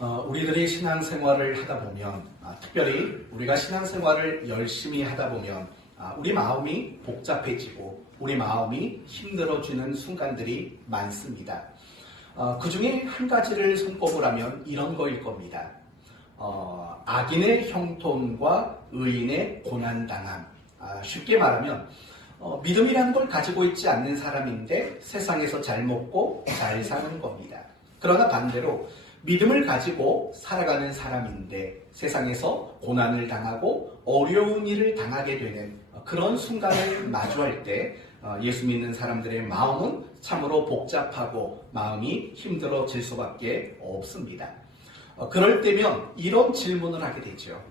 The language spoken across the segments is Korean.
우리들이 신앙생활을 하다 보면, 특별히 우리가 신앙생활을 열심히 하다 보면 우리 마음이 복잡해지고 우리 마음이 힘들어지는 순간들이 많습니다. 그 중에 한 가지를 손꼽으라면 이런 거일 겁니다. 악인의 형통과 의인의 고난당함. 쉽게 말하면 믿음이라는 걸 가지고 있지 않는 사람인데 세상에서 잘 먹고 잘 사는 겁니다. 그러나 반대로 믿음을 가지고 살아가는 사람인데 세상에서 고난을 당하고 어려운 일을 당하게 되는 그런 순간을 마주할 때 예수 믿는 사람들의 마음은 참으로 복잡하고 마음이 힘들어질 수밖에 없습니다. 그럴 때면 이런 질문을 하게 되죠.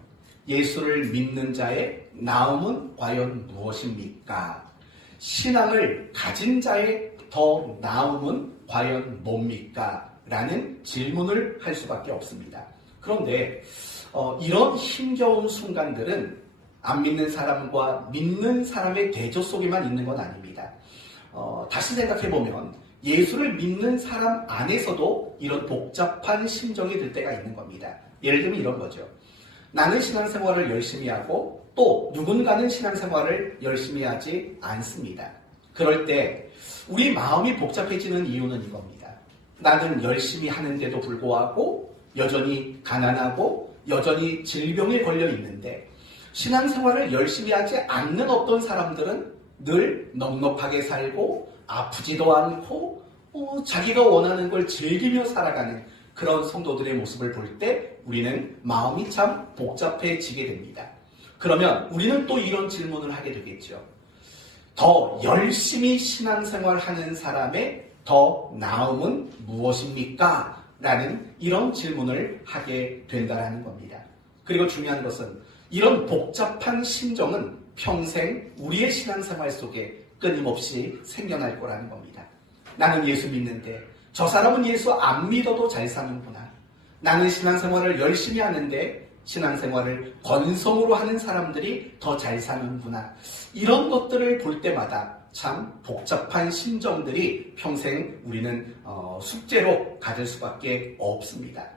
예수를 믿는 자의 나음은 과연 무엇입니까? 신앙을 가진 자의 더 나음은 과연 뭡니까? 라는 질문을 할 수밖에 없습니다. 그런데 이런 힘겨운 순간들은 안 믿는 사람과 믿는 사람의 대조 속에만 있는 건 아닙니다. 다시 생각해보면 예수를 믿는 사람 안에서도 이런 복잡한 심정이 들 때가 있는 겁니다. 예를 들면 이런 거죠. 나는 신앙생활을 열심히 하고 또 누군가는 신앙생활을 열심히 하지 않습니다. 그럴 때 우리 마음이 복잡해지는 이유는 이겁니다. 나는 열심히 하는데도 불구하고 여전히 가난하고 여전히 질병에 걸려 있는데 신앙생활을 열심히 하지 않는 어떤 사람들은 늘 넉넉하게 살고 아프지도 않고 자기가 원하는 걸 즐기며 살아가는 그런 성도들의 모습을 볼 때 우리는 마음이 참 복잡해지게 됩니다. 그러면 우리는 또 이런 질문을 하게 되겠죠. 더 열심히 신앙생활하는 사람의 더 나음은 무엇입니까? 라는 이런 질문을 하게 된다는 겁니다. 그리고 중요한 것은 이런 복잡한 심정은 평생 우리의 신앙생활 속에 끊임없이 생겨날 거라는 겁니다. 나는 예수 믿는데 저 사람은 예수 안 믿어도 잘 사는구나. 나는 신앙생활을 열심히 하는데 신앙생활을 건성으로 하는 사람들이 더 잘 사는구나. 이런 것들을 볼 때마다 참 복잡한 심정들이 평생 우리는 숙제로 가질 수밖에 없습니다.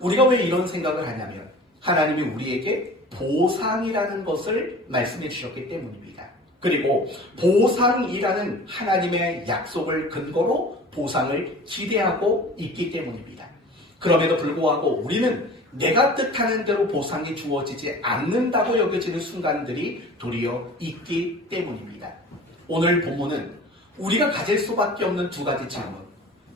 우리가 왜 이런 생각을 하냐면 하나님이 우리에게 보상이라는 것을 말씀해 주셨기 때문입니다. 그리고 보상이라는 하나님의 약속을 근거로 보상을 기대하고 있기 때문입니다. 그럼에도 불구하고 우리는 내가 뜻하는 대로 보상이 주어지지 않는다고 여겨지는 순간들이 도리어 있기 때문입니다. 오늘 본문은 우리가 가질 수밖에 없는 두 가지 질문.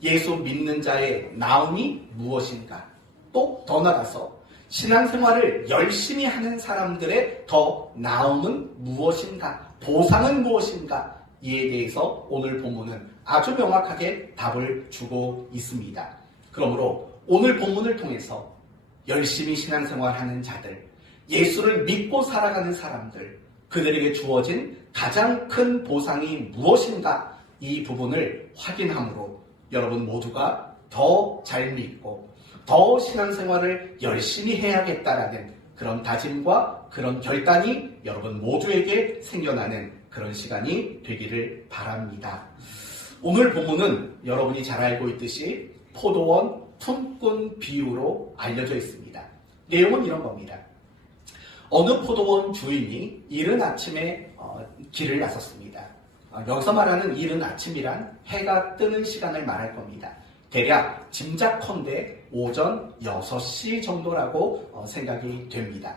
예수 믿는 자의 나음이 무엇인가? 또 더 나아가서 신앙생활을 열심히 하는 사람들의 더 나음은 무엇인가? 보상은 무엇인가? 이에 대해서 오늘 본문은 아주 명확하게 답을 주고 있습니다. 그러므로 오늘 본문을 통해서 열심히 신앙생활하는 자들, 예수를 믿고 살아가는 사람들, 그들에게 주어진 가장 큰 보상이 무엇인가? 이 부분을 확인함으로 여러분 모두가 더 잘 믿고 더 신앙생활을 열심히 해야겠다라는 그런 다짐과 그런 결단이 여러분 모두에게 생겨나는 그런 시간이 되기를 바랍니다. 오늘 본문은 여러분이 잘 알고 있듯이 포도원 품꾼 비유로 알려져 있습니다. 내용은 이런 겁니다. 어느 포도원 주인이 이른 아침에 길을 나섰습니다. 여기서 말하는 이른 아침이란 해가 뜨는 시간을 말할 겁니다. 대략 짐작컨대 오전 6시 정도라고 생각이 됩니다.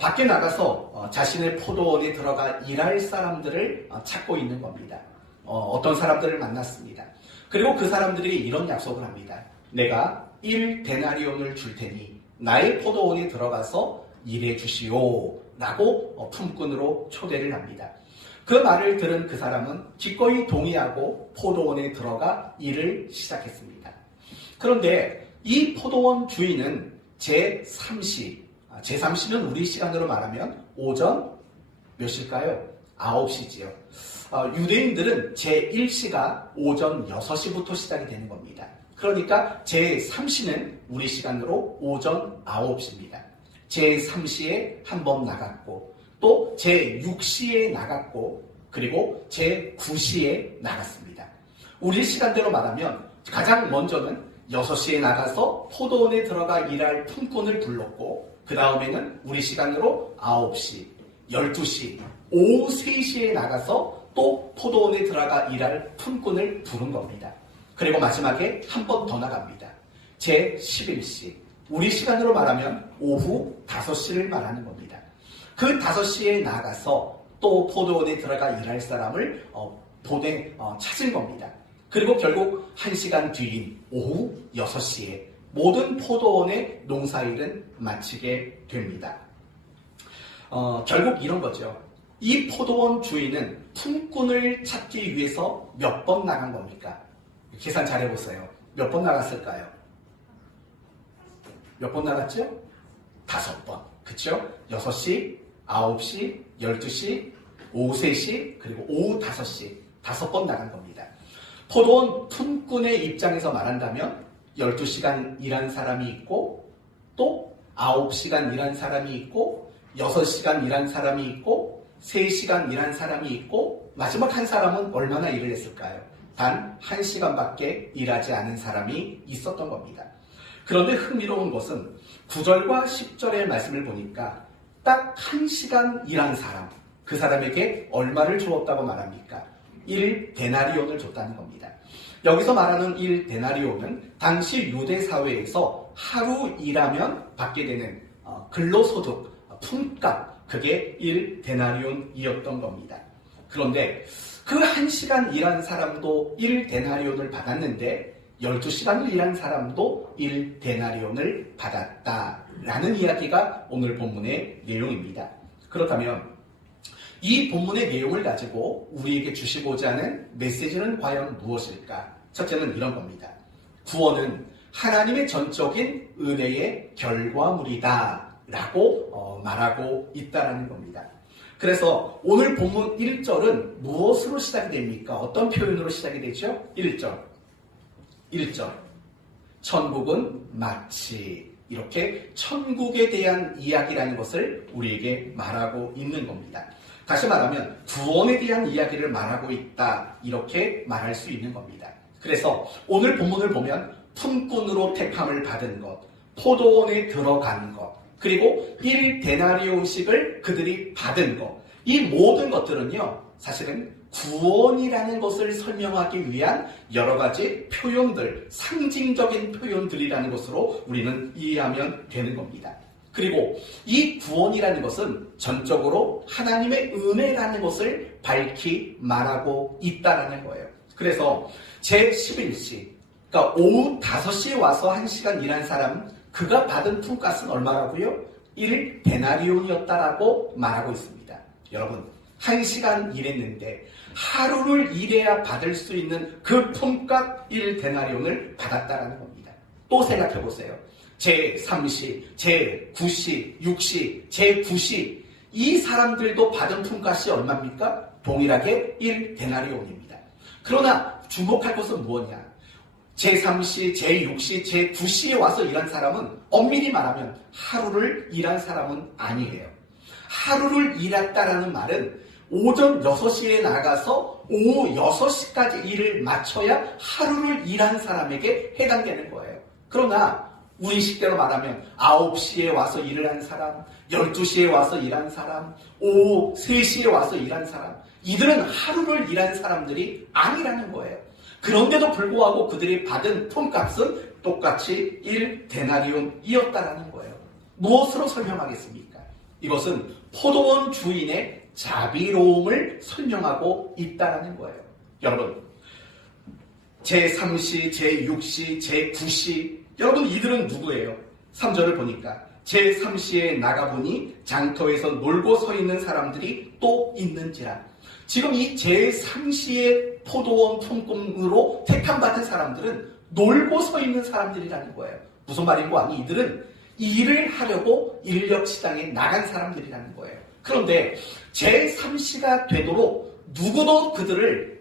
밖에 나가서 자신의 포도원에 들어가 일할 사람들을 찾고 있는 겁니다. 어떤 사람들을 만났습니다. 그리고 그 사람들이 이런 약속을 합니다. 내가 1데나리온을 줄 테니 나의 포도원에 들어가서 일해 주시오 라고 품꾼으로 초대를 합니다. 그 말을 들은 그 사람은 기꺼이 동의하고 포도원에 들어가 일을 시작했습니다. 그런데 이 포도원 주인은 제3시는 우리 시간으로 말하면 오전 몇 시일까요? 9시지요. 유대인들은 제1시가 오전 6시부터 시작이 되는 겁니다. 그러니까 제3시는 우리 시간으로 오전 9시입니다. 제3시에 한 번 나갔고 또 제6시에 나갔고 그리고 제9시에 나갔습니다. 우리 시간대로 말하면 가장 먼저는 6시에 나가서 포도원에 들어가 일할 품꾼을 불렀고 그 다음에는 우리 시간으로 9시, 12시, 오후 3시에 나가서 또 포도원에 들어가 일할 품꾼을 부른 겁니다. 그리고 마지막에 한 번 더 나갑니다. 제 11시, 우리 시간으로 말하면 오후 5시를 말하는 겁니다. 그 5시에 나가서 또 포도원에 들어가 일할 사람을 찾은 겁니다. 그리고 결국 1시간 뒤인 오후 6시에 모든 포도원의 농사일은 마치게 됩니다. 결국 이런 거죠. 이 포도원 주인은 품꾼을 찾기 위해서 몇 번 나간 겁니까? 계산 잘 해보세요. 몇 번 나갔을까요? 몇 번 나갔죠? 5번. 그쵸? 6시, 9시, 12시, 오후 3시, 그리고 오후 5시. 5번 나간 겁니다. 포도원 품꾼의 입장에서 말한다면 12시간 일한 사람이 있고 또 9시간 일한 사람이 있고 6시간 일한 사람이 있고 3시간 일한 사람이 있고 마지막 한 사람은 얼마나 일을 했을까요? 단 1시간밖에 일하지 않은 사람이 있었던 겁니다. 그런데 흥미로운 것은 9절과 10절의 말씀을 보니까 딱 1시간 일한 사람, 그 사람에게 얼마를 주었다고 말합니까? 1데나리온을 줬다는 겁니다. 여기서 말하는 1데나리온은 당시 유대 사회에서 하루 일하면 받게 되는 근로소득, 품값, 그게 1데나리온이었던 겁니다. 그런데 그 1시간 일한 사람도 1데나리온을 받았는데 12시간을 일한 사람도 1데나리온을 받았다라는 이야기가 오늘 본문의 내용입니다. 그렇다면 이 본문의 내용을 가지고 우리에게 주시고자 하는 메시지는 과연 무엇일까? 첫째는 이런 겁니다. 구원은 하나님의 전적인 은혜의 결과물이다 라고 말하고 있다는 겁니다. 그래서 오늘 본문 1절은 무엇으로 시작이 됩니까? 어떤 표현으로 시작이 되죠? 1절. 천국은 마치 이렇게 천국에 대한 이야기라는 것을 우리에게 말하고 있는 겁니다. 다시 말하면 구원에 대한 이야기를 말하고 있다 이렇게 말할 수 있는 겁니다. 그래서 오늘 본문을 보면 품꾼으로 택함을 받은 것, 포도원에 들어간 것, 그리고 1데나리온씩을 그들이 받은 것, 이 모든 것들은요 사실은 구원이라는 것을 설명하기 위한 여러 가지 표현들, 상징적인 표현들이라는 것으로 우리는 이해하면 되는 겁니다. 그리고 이 구원이라는 것은 전적으로 하나님의 은혜라는 것을 밝히 말하고 있다는 거예요. 그래서 제11시, 그러니까 오후 5시에 와서 1시간 일한 사람, 그가 받은 품값은 얼마라고요? 1데나리온이었다라고 말하고 있습니다. 여러분, 1시간 일했는데 하루를 일해야 받을 수 있는 그 품값 1데나리온을 받았다라는 겁니다. 또 생각해 보세요. 제3시, 제9시, 6시, 제9시 이 사람들도 받은 품값이 얼마입니까? 동일하게 1데나리온입니다. 그러나 주목할 것은 무엇이냐? 제3시, 제6시, 제9시에 와서 일한 사람은 엄밀히 말하면 하루를 일한 사람은 아니에요. 하루를 일했다라는 말은 오전 6시에 나가서 오후 6시까지 일을 마쳐야 하루를 일한 사람에게 해당되는 거예요. 그러나 우리 식대로 말하면 9시에 와서 일을 한 사람, 12시에 와서 일한 사람, 오후 3시에 와서 일한 사람, 이들은 하루를 일한 사람들이 아니라는 거예요. 그런데도 불구하고 그들이 받은 품값은 똑같이 1데나리온이었다라는 거예요. 무엇으로 설명하겠습니까? 이것은 포도원 주인의 자비로움을 설명하고 있다는 거예요. 여러분, 제3시, 제6시, 제9시 여러분 이들은 누구예요? 3절을 보니까 제3시에 나가보니 장터에서 놀고 서 있는 사람들이 또 있는지라. 지금 이 제3시의 포도원 품꾼으로 택함받은 사람들은 놀고 서 있는 사람들이라는 거예요. 무슨 말인고 아니 이들은 일을 하려고 인력시장에 나간 사람들이라는 거예요. 그런데 제3시가 되도록 누구도 그들을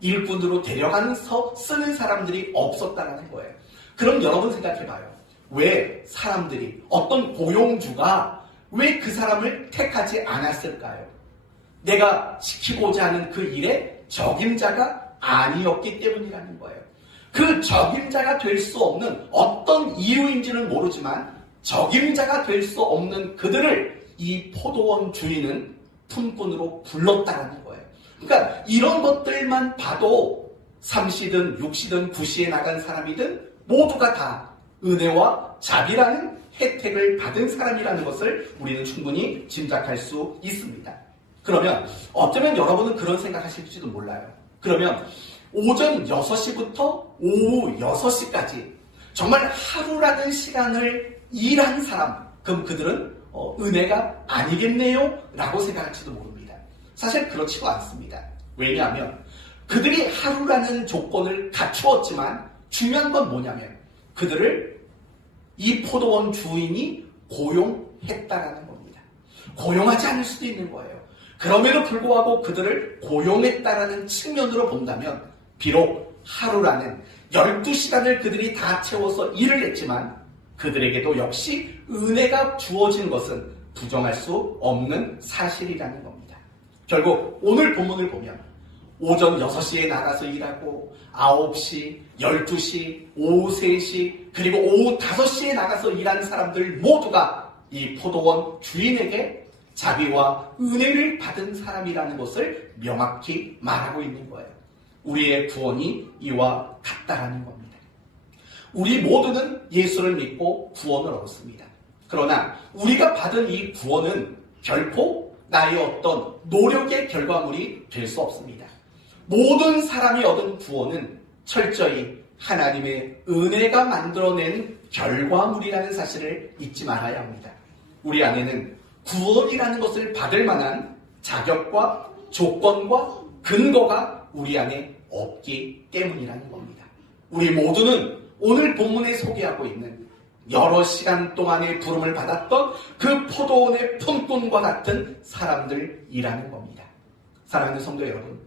일꾼으로 데려가서 쓰는 사람들이 없었다는 거예요. 그럼 여러분 생각해봐요. 왜 사람들이, 어떤 고용주가 왜 그 사람을 택하지 않았을까요? 내가 시키고자 하는 그 일에 적임자가 아니었기 때문이라는 거예요. 그 적임자가 될 수 없는 어떤 이유인지는 모르지만 적임자가 될 수 없는 그들을 이 포도원 주인은 품꾼으로 불렀다라는 거예요. 그러니까 이런 것들만 봐도 3시든 6시든 9시에 나간 사람이든 모두가 다 은혜와 자비라는 혜택을 받은 사람이라는 것을 우리는 충분히 짐작할 수 있습니다. 그러면 어쩌면 여러분은 그런 생각하실지도 몰라요. 그러면 오전 6시부터 오후 6시까지 정말 하루라는 시간을 일한 사람, 그럼 그들은 은혜가 아니겠네요? 라고 생각할지도 모릅니다. 사실 그렇지도 않습니다. 왜냐하면 그들이 하루라는 조건을 갖추었지만 중요한 건 뭐냐면 그들을 이 포도원 주인이 고용했다라는 겁니다. 고용하지 않을 수도 있는 거예요. 그럼에도 불구하고 그들을 고용했다라는 측면으로 본다면 비록 하루라는 12시간을 그들이 다 채워서 일을 했지만 그들에게도 역시 은혜가 주어진 것은 부정할 수 없는 사실이라는 겁니다. 결국 오늘 본문을 보면 오전 6시에 나가서 일하고 9시, 12시, 오후 3시, 그리고 오후 5시에 나가서 일하는 사람들 모두가 이 포도원 주인에게 자비와 은혜를 받은 사람이라는 것을 명확히 말하고 있는 거예요. 우리의 구원이 이와 같다라는 겁니다. 우리 모두는 예수를 믿고 구원을 얻습니다. 그러나 우리가 받은 이 구원은 결코 나의 어떤 노력의 결과물이 될 수 없습니다. 모든 사람이 얻은 구원은 철저히 하나님의 은혜가 만들어낸 결과물이라는 사실을 잊지 말아야 합니다. 우리 안에는 구원이라는 것을 받을 만한 자격과 조건과 근거가 우리 안에 없기 때문이라는 겁니다. 우리 모두는 오늘 본문에 소개하고 있는 여러 시간 동안의 부름을 받았던 그 포도원의 품꾼과 같은 사람들이라는 겁니다. 사랑하는 성도 여러분,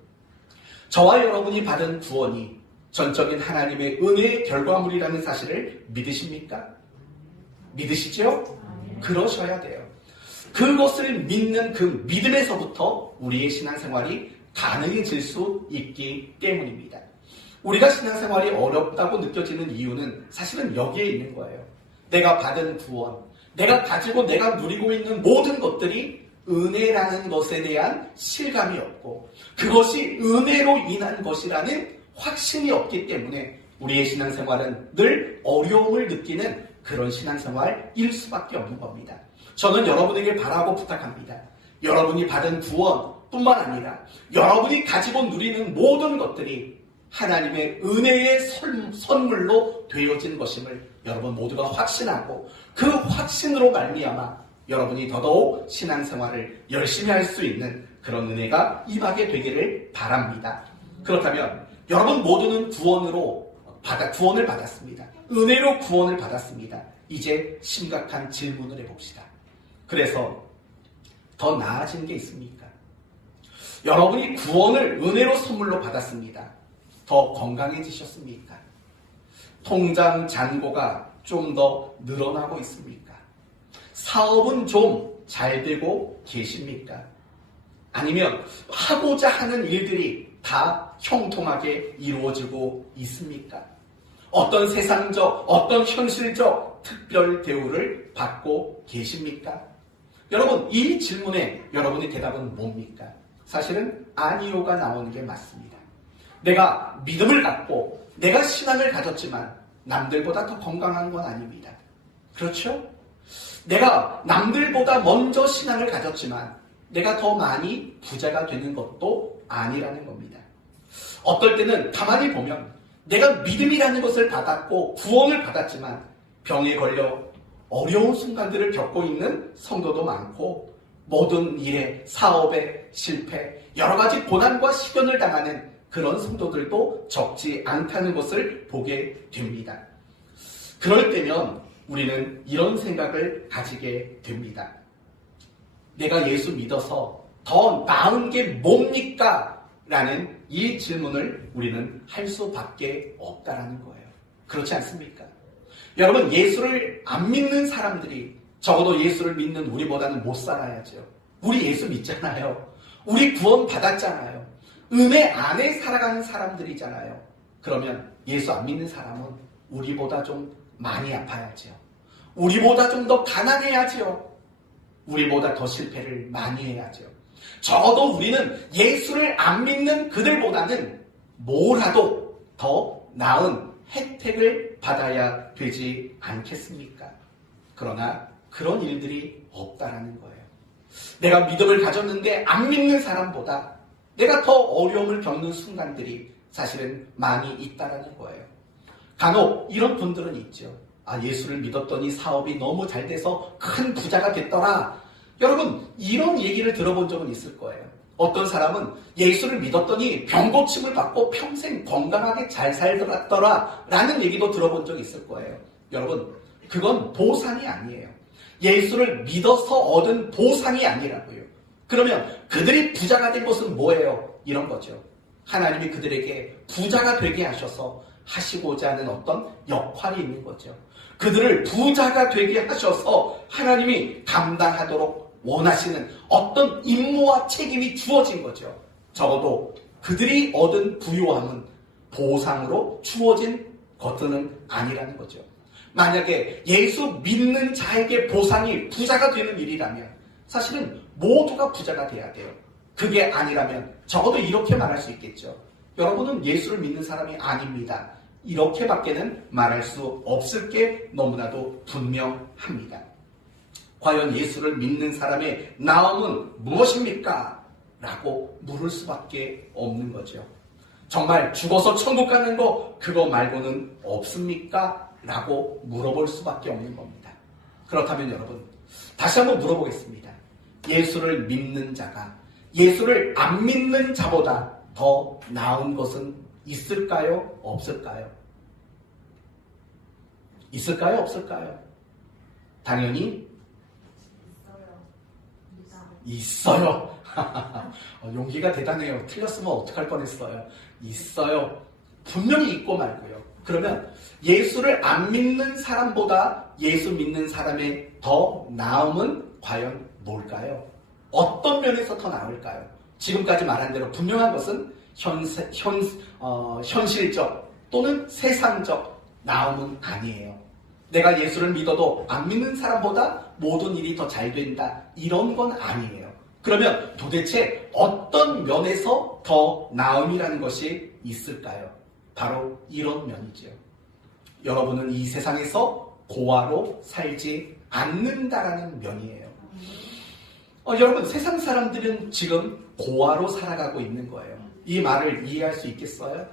저와 여러분이 받은 구원이 전적인 하나님의 은혜의 결과물이라는 사실을 믿으십니까? 믿으시죠? 그러셔야 돼요. 그것을 믿는 그 믿음에서부터 우리의 신앙생활이 가능해질 수 있기 때문입니다. 우리가 신앙생활이 어렵다고 느껴지는 이유는 사실은 여기에 있는 거예요. 내가 받은 구원, 내가 가지고 내가 누리고 있는 모든 것들이 은혜라는 것에 대한 실감이 없고 그것이 은혜로 인한 것이라는 확신이 없기 때문에 우리의 신앙생활은 늘 어려움을 느끼는 그런 신앙생활일 수밖에 없는 겁니다. 저는 여러분에게 바라고 부탁합니다. 여러분이 받은 구원뿐만 아니라 여러분이 가지고 누리는 모든 것들이 하나님의 은혜의 선물로 되어진 것임을 여러분 모두가 확신하고 그 확신으로 말미암아 여러분이 더더욱 신앙생활을 열심히 할 수 있는 그런 은혜가 임하게 되기를 바랍니다. 그렇다면 여러분 모두는 구원을 받았습니다. 은혜로 구원을 받았습니다. 이제 심각한 질문을 해봅시다. 그래서 더 나아진 게 있습니까? 여러분이 구원을 은혜로 선물로 받았습니다. 더 건강해지셨습니까? 통장 잔고가 좀 더 늘어나고 있습니까? 사업은 좀 잘 되고 계십니까? 아니면 하고자 하는 일들이 다 형통하게 이루어지고 있습니까? 어떤 세상적, 어떤 현실적 특별 대우를 받고 계십니까? 여러분, 이 질문에 여러분의 대답은 뭡니까? 사실은 아니요가 나오는 게 맞습니다. 내가 믿음을 갖고 내가 신앙을 가졌지만 남들보다 더 건강한 건 아닙니다. 그렇죠? 내가 남들보다 먼저 신앙을 가졌지만 내가 더 많이 부자가 되는 것도 아니라는 겁니다. 어떨 때는 가만히 보면 내가 믿음이라는 것을 받았고 구원을 받았지만 병에 걸려 어려운 순간들을 겪고 있는 성도도 많고 모든 일에 사업에 실패, 여러 가지 고난과 시련을 당하는 그런 성도들도 적지 않다는 것을 보게 됩니다. 그럴 때면 우리는 이런 생각을 가지게 됩니다. 내가 예수 믿어서 더 나은 게 뭡니까? 라는 이 질문을 우리는 할 수밖에 없다라는 거예요. 그렇지 않습니까? 여러분, 예수를 안 믿는 사람들이 적어도 예수를 믿는 우리보다는 못 살아야죠. 우리 예수 믿잖아요. 우리 구원 받았잖아요. 은혜 안에 살아가는 사람들이잖아요. 그러면 예수 안 믿는 사람은 우리보다 좀 많이 아파야죠. 우리보다 좀 더 가난해야죠. 우리보다 더 실패를 많이 해야죠. 적어도 우리는 예수를 안 믿는 그들보다는 뭐라도 더 나은 혜택을 받아야 되지 않겠습니까? 그러나 그런 일들이 없다라는 거예요. 내가 믿음을 가졌는데 안 믿는 사람보다 내가 더 어려움을 겪는 순간들이 사실은 많이 있다라는 거예요. 간혹 이런 분들은 있죠. 예수를 믿었더니 사업이 너무 잘 돼서 큰 부자가 됐더라. 여러분, 이런 얘기를 들어본 적은 있을 거예요. 어떤 사람은 예수를 믿었더니 병고침을 받고 평생 건강하게 잘 살더라 라는 얘기도 들어본 적이 있을 거예요. 여러분, 그건 보상이 아니에요. 예수를 믿어서 얻은 보상이 아니라고요. 그러면 그들이 부자가 된 것은 뭐예요? 이런 거죠. 하나님이 그들에게 부자가 되게 하셔서 하시고자 하는 어떤 역할이 있는 거죠. 그들을 부자가 되게 하셔서 하나님이 감당하도록 원하시는 어떤 임무와 책임이 주어진 거죠. 적어도 그들이 얻은 부요함은 보상으로 주어진 것들은 아니라는 거죠. 만약에 예수 믿는 자에게 보상이 부자가 되는 일이라면 사실은 모두가 부자가 돼야 돼요. 그게 아니라면 적어도 이렇게 말할 수 있겠죠. 여러분은 예수를 믿는 사람이 아닙니다. 이렇게밖에는 말할 수 없을 게 너무나도 분명합니다. 과연 예수를 믿는 사람의 나음은 무엇입니까? 라고 물을 수밖에 없는 거죠. 정말 죽어서 천국 가는 거 그거 말고는 없습니까? 라고 물어볼 수밖에 없는 겁니다. 그렇다면 여러분, 다시 한번 물어보겠습니다. 예수를 믿는 자가 예수를 안 믿는 자보다 더 나은 것은 있을까요? 없을까요? 있을까요? 없을까요? 당연히 있어요. 용기가 대단해요. 틀렸으면 어떡할 뻔했어요. 있어요. 분명히 있고 말고요. 그러면 예수를 안 믿는 사람보다 예수 믿는 사람의 더 나음은 과연 뭘까요? 어떤 면에서 더 나을까요? 지금까지 말한 대로 분명한 것은 현실적 또는 세상적 나음은 아니에요. 내가 예수를 믿어도 안 믿는 사람보다 모든 일이 더 잘 된다. 이런 건 아니에요. 그러면 도대체 어떤 면에서 더 나음이라는 것이 있을까요? 바로 이런 면이죠. 여러분은 이 세상에서 고아로 살지 않는다라는 면이에요. 여러분, 세상 사람들은 지금 고아로 살아가고 있는 거예요. 이 말을 이해할 수 있겠어요?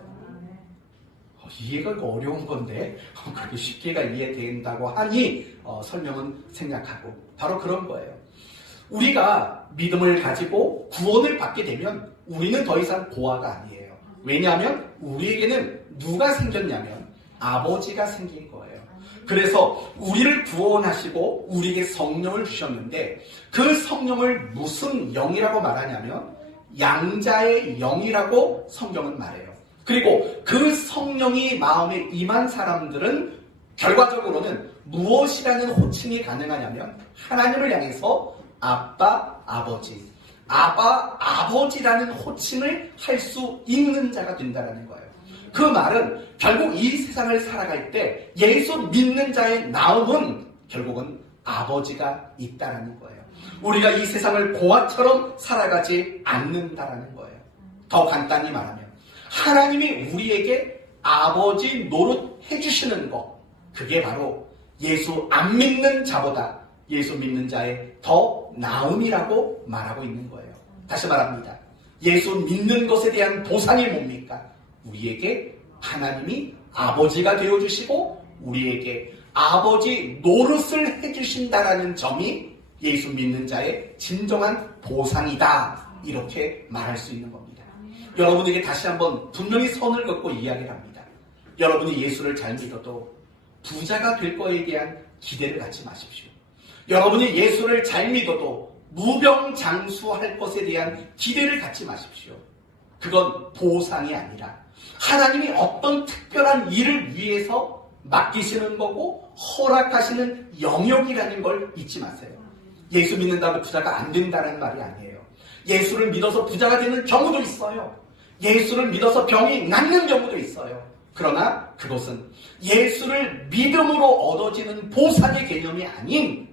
이해가 어려운 건데 그렇게 쉽게가 이해된다고 하니 설명은 생략하고 바로 그런 거예요. 우리가 믿음을 가지고 구원을 받게 되면 우리는 더 이상 고아가 아니에요. 왜냐하면 우리에게는 누가 생겼냐면 아버지가 생긴 거예요. 그래서 우리를 구원하시고 우리에게 성령을 주셨는데 그 성령을 무슨 영이라고 말하냐면 양자의 영이라고 성경은 말해요. 그리고 그 성령이 마음에 임한 사람들은 결과적으로는 무엇이라는 호칭이 가능하냐면 하나님을 향해서 아빠, 아버지, 아바, 아버지라는 호칭을 할 수 있는 자가 된다는 거예요. 그 말은 결국 이 세상을 살아갈 때 예수 믿는 자의 나음은 결국은 아버지가 있다는 거예요. 우리가 이 세상을 고아처럼 살아가지 않는다는 거예요. 더 간단히 말하면 하나님이 우리에게 아버지 노릇 해주시는 것, 그게 바로 예수 안 믿는 자보다 예수 믿는 자의 더 나음이라고 말하고 있는 거예요. 다시 말합니다. 예수 믿는 것에 대한 보상이 뭡니까? 우리에게 하나님이 아버지가 되어주시고 우리에게 아버지 노릇을 해주신다라는 점이 예수 믿는 자의 진정한 보상이다. 이렇게 말할 수 있는 겁니다. 여러분에게 다시 한번 분명히 선을 긋고 이야기를 합니다. 여러분이 예수를 잘 믿어도 부자가 될 거에 대한 기대를 갖지 마십시오. 여러분이 예수를 잘 믿어도 무병장수할 것에 대한 기대를 갖지 마십시오. 그건 보상이 아니라 하나님이 어떤 특별한 일을 위해서 맡기시는 거고 허락하시는 영역이라는 걸 잊지 마세요. 예수 믿는다고 부자가 안 된다는 말이 아니에요. 예수를 믿어서 부자가 되는 경우도 있어요. 예수를 믿어서 병이 낫는 경우도 있어요. 그러나 그것은 예수를 믿음으로 얻어지는 보상의 개념이 아닌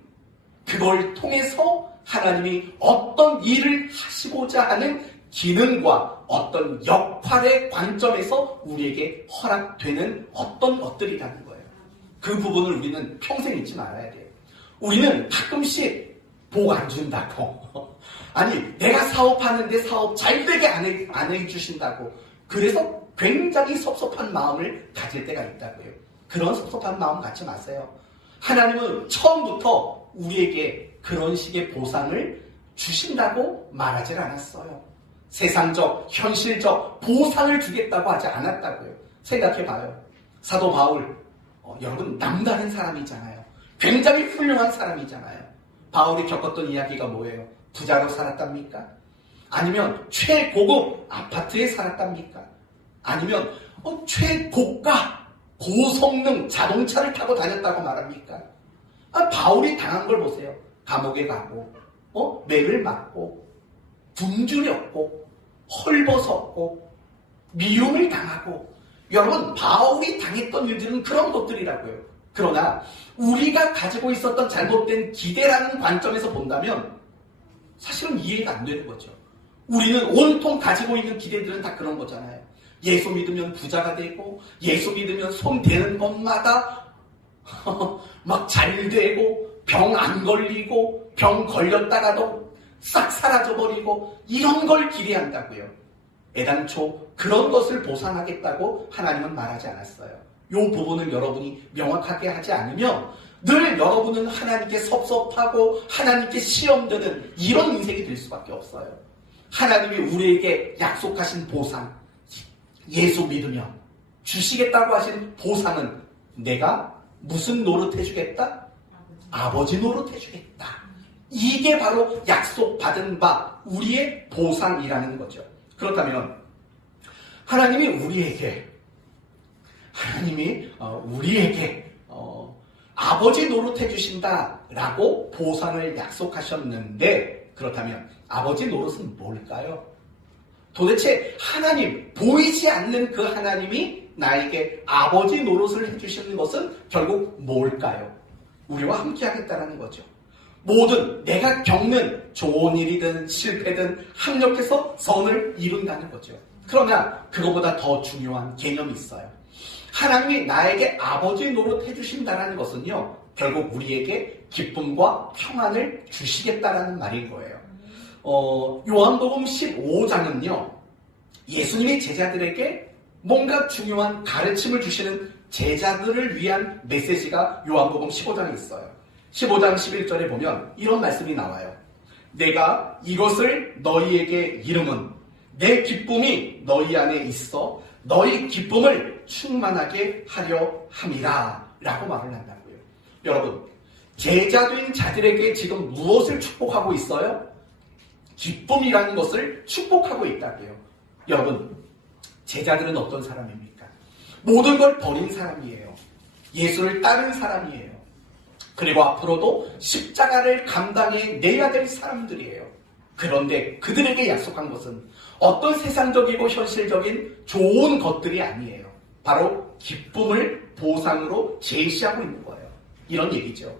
그걸 통해서 하나님이 어떤 일을 하시고자 하는 기능과 어떤 역할의 관점에서 우리에게 허락되는 어떤 것들이라는 거예요. 그 부분을 우리는 평생 잊지 말아야 돼요. 우리는 가끔씩 복 안 준다고 아니 내가 사업하는데 사업 잘되게 안 해주신다고 그래서 굉장히 섭섭한 마음을 가질 때가 있다고요. 그런 섭섭한 마음 갖지 마세요. 하나님은 처음부터 우리에게 그런 식의 보상을 주신다고 말하지 않았어요. 세상적, 현실적 보상을 주겠다고 하지 않았다고요. 생각해봐요. 사도 바울, 여러분 남다른 사람이잖아요. 굉장히 훌륭한 사람이잖아요. 바울이 겪었던 이야기가 뭐예요? 부자로 살았답니까? 아니면 최고급 아파트에 살았답니까? 아니면 최고가 고성능 자동차를 타고 다녔다고 말합니까? 바울이 당한 걸 보세요. 감옥에 가고 매를 맞고 굶주렸고 헐벗었고 미움을 당하고 여러분 바울이 당했던 일들은 그런 것들이라고요. 그러나 우리가 가지고 있었던 잘못된 기대라는 관점에서 본다면 사실은 이해가 안 되는 거죠. 우리는 온통 가지고 있는 기대들은 다 그런 거잖아요. 예수 믿으면 부자가 되고 예수 믿으면 손 대는 것마다 막 잘 되고 병 안 걸리고 병 걸렸다가도 싹 사라져버리고 이런 걸 기대한다고요. 애당초 그런 것을 보상하겠다고 하나님은 말하지 않았어요. 이 부분을 여러분이 명확하게 하지 않으면 늘 여러분은 하나님께 섭섭하고 하나님께 시험되는 이런 인생이 될 수밖에 없어요. 하나님이 우리에게 약속하신 보상, 예수 믿으면 주시겠다고 하신 보상은 내가 무슨 노릇 해주겠다? 아버지 노릇 해주겠다. 이게 바로 약속받은 바 우리의 보상이라는 거죠. 그렇다면 하나님이 우리에게 아버지 노릇 해주신다라고 보상을 약속하셨는데 그렇다면 아버지 노릇은 뭘까요? 도대체 하나님, 보이지 않는 그 하나님이 나에게 아버지 노릇을 해주시는 것은 결국 뭘까요? 우리와 함께 하겠다는 거죠. 모든 내가 겪는 좋은 일이든 실패든 합력해서 선을 이룬다는 거죠. 그러나 그거보다 더 중요한 개념이 있어요. 하나님이 나에게 아버지 노릇 해주신다는 것은요, 결국 우리에게 기쁨과 평안을 주시겠다라는 말인 거예요. 요한복음 15장은요, 예수님이 제자들에게 뭔가 중요한 가르침을 주시는 제자들을 위한 메시지가 요한복음 15장에 있어요. 15장 11절에 보면 이런 말씀이 나와요. 내가 이것을 너희에게 이름은 내 기쁨이 너희 안에 있어 너희 기쁨을 충만하게 하려 함이라 라고 말을 한다고요. 여러분, 제자된 자들에게 지금 무엇을 축복하고 있어요? 기쁨이라는 것을 축복하고 있다고요. 여러분, 제자들은 어떤 사람입니까? 모든 걸 버린 사람이에요. 예수를 따른 사람이에요. 그리고 앞으로도 십자가를 감당해 내야 될 사람들이에요. 그런데 그들에게 약속한 것은 어떤 세상적이고 현실적인 좋은 것들이 아니에요. 바로 기쁨을 보상으로 제시하고 있는 거예요. 이런 얘기죠.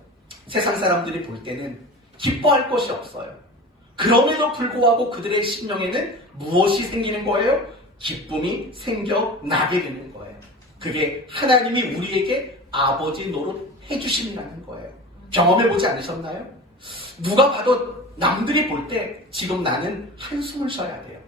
세상 사람들이 볼 때는 기뻐할 것이 없어요. 그럼에도 불구하고 그들의 심령에는 무엇이 생기는 거예요? 기쁨이 생겨나게 되는 거예요. 그게 하나님이 우리에게 아버지 노릇 해주심이라는 거예요. 경험해보지 않으셨나요? 누가 봐도 남들이 볼 때 지금 나는 한숨을 쉬어야 돼요.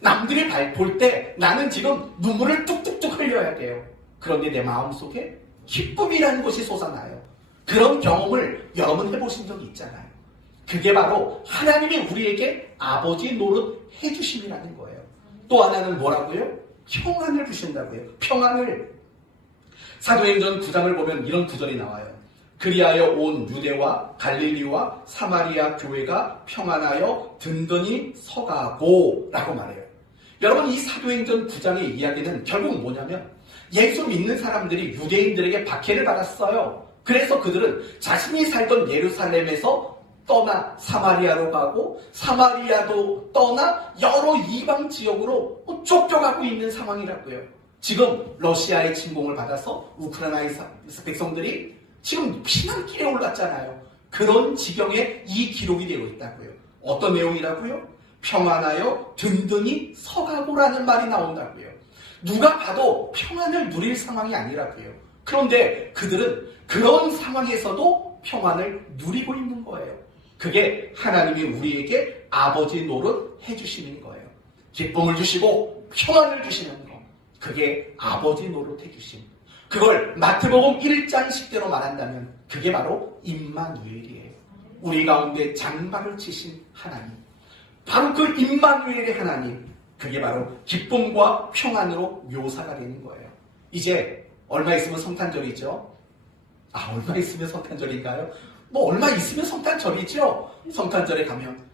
남들이 볼 때 나는 지금 눈물을 뚝뚝뚝 흘려야 돼요. 그런데 내 마음속에 기쁨이라는 것이 솟아나요. 그런 경험을 여러분 해보신 적이 있잖아요. 그게 바로 하나님이 우리에게 아버지 노릇 해주심이라는 거예요. 또 하나는 뭐라고요? 평안을 주신다고요. 평안을. 사도행전 9장을 보면 이런 구절이 나와요. 그리하여 온 유대와 갈릴리와 사마리아 교회가 평안하여 든든히 서가고 라고 말해요. 여러분, 이 사도행전 9장의 이야기는 결국 뭐냐면 예수 믿는 사람들이 유대인들에게 박해를 받았어요. 그래서 그들은 자신이 살던 예루살렘에서 떠나 사마리아로 가고 사마리아도 떠나 여러 이방 지역으로 쫓겨가고 있는 상황이라고요. 지금 러시아의 침공을 받아서 우크라이나의 백성들이 지금 피난길에 올랐잖아요. 그런 지경에 이 기록이 되어 있다고요. 어떤 내용이라고요? 평안하여 든든히 서가고라는 말이 나온다고요. 누가 봐도 평안을 누릴 상황이 아니라고요. 그런데 그들은 그런 상황에서도 평안을 누리고 있는 거예요. 그게 하나님이 우리에게 아버지 노릇 해주시는 거예요. 기쁨을 주시고 평안을 주시는 거. 그게 아버지 노릇 해주심. 그걸 마태복음 1장 10대로 말한다면 그게 바로 임마누엘이에요. 우리 가운데 장막을 치신 하나님. 바로 그 임마누엘의 하나님. 그게 바로 기쁨과 평안으로 묘사가 되는 거예요. 이제 얼마 있으면 성탄절이죠. 얼마 있으면 성탄절인가요? 얼마 있으면 성탄절이죠. 성탄절에 가면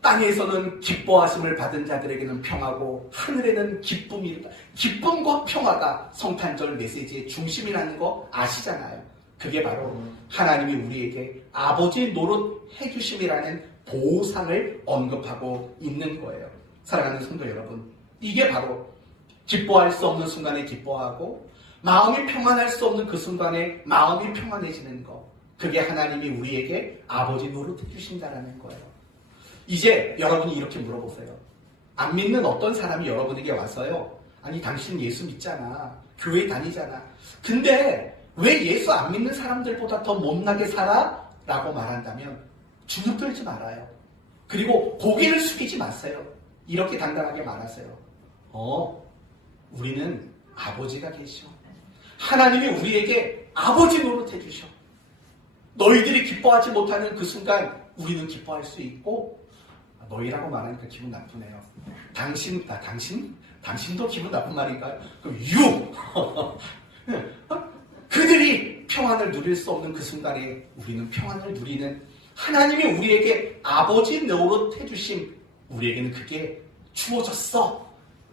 땅에서는 기뻐하심을 받은 자들에게는 평화고 하늘에는 기쁨이다. 기쁨과 평화가 성탄절 메시지의 중심이라는 거 아시잖아요. 그게 바로 하나님이 우리에게 아버지 노릇 해주심이라는 보상을 언급하고 있는 거예요. 사랑하는 성도 여러분, 이게 바로 기뻐할 수 없는 순간에 기뻐하고 마음이 평안할 수 없는 그 순간에 마음이 평안해지는 거. 그게 하나님이 우리에게 아버지 노릇 해주신다라는 거예요. 이제 여러분이 이렇게 물어보세요. 안 믿는 어떤 사람이 여러분에게 와서요. 아니 당신 예수 믿잖아. 교회 다니잖아. 근데 왜 예수 안 믿는 사람들보다 더 못나게 살아? 라고 말한다면 주눅들지 말아요. 그리고 고개를 숙이지 마세요. 이렇게 당당하게 말하세요. 우리는 아버지가 계셔. 하나님이 우리에게 아버지 노릇해 주셔. 너희들이 기뻐하지 못하는 그 순간 우리는 기뻐할 수 있고, 너희라고 말하니까 기분 나쁘네요. 당신도 기분 나쁜 말인가요? 그럼 그들이 평안을 누릴 수 없는 그 순간에 우리는 평안을 누리는 하나님이 우리에게 아버지 노릇 해주심, 우리에게는 그게 주어졌어.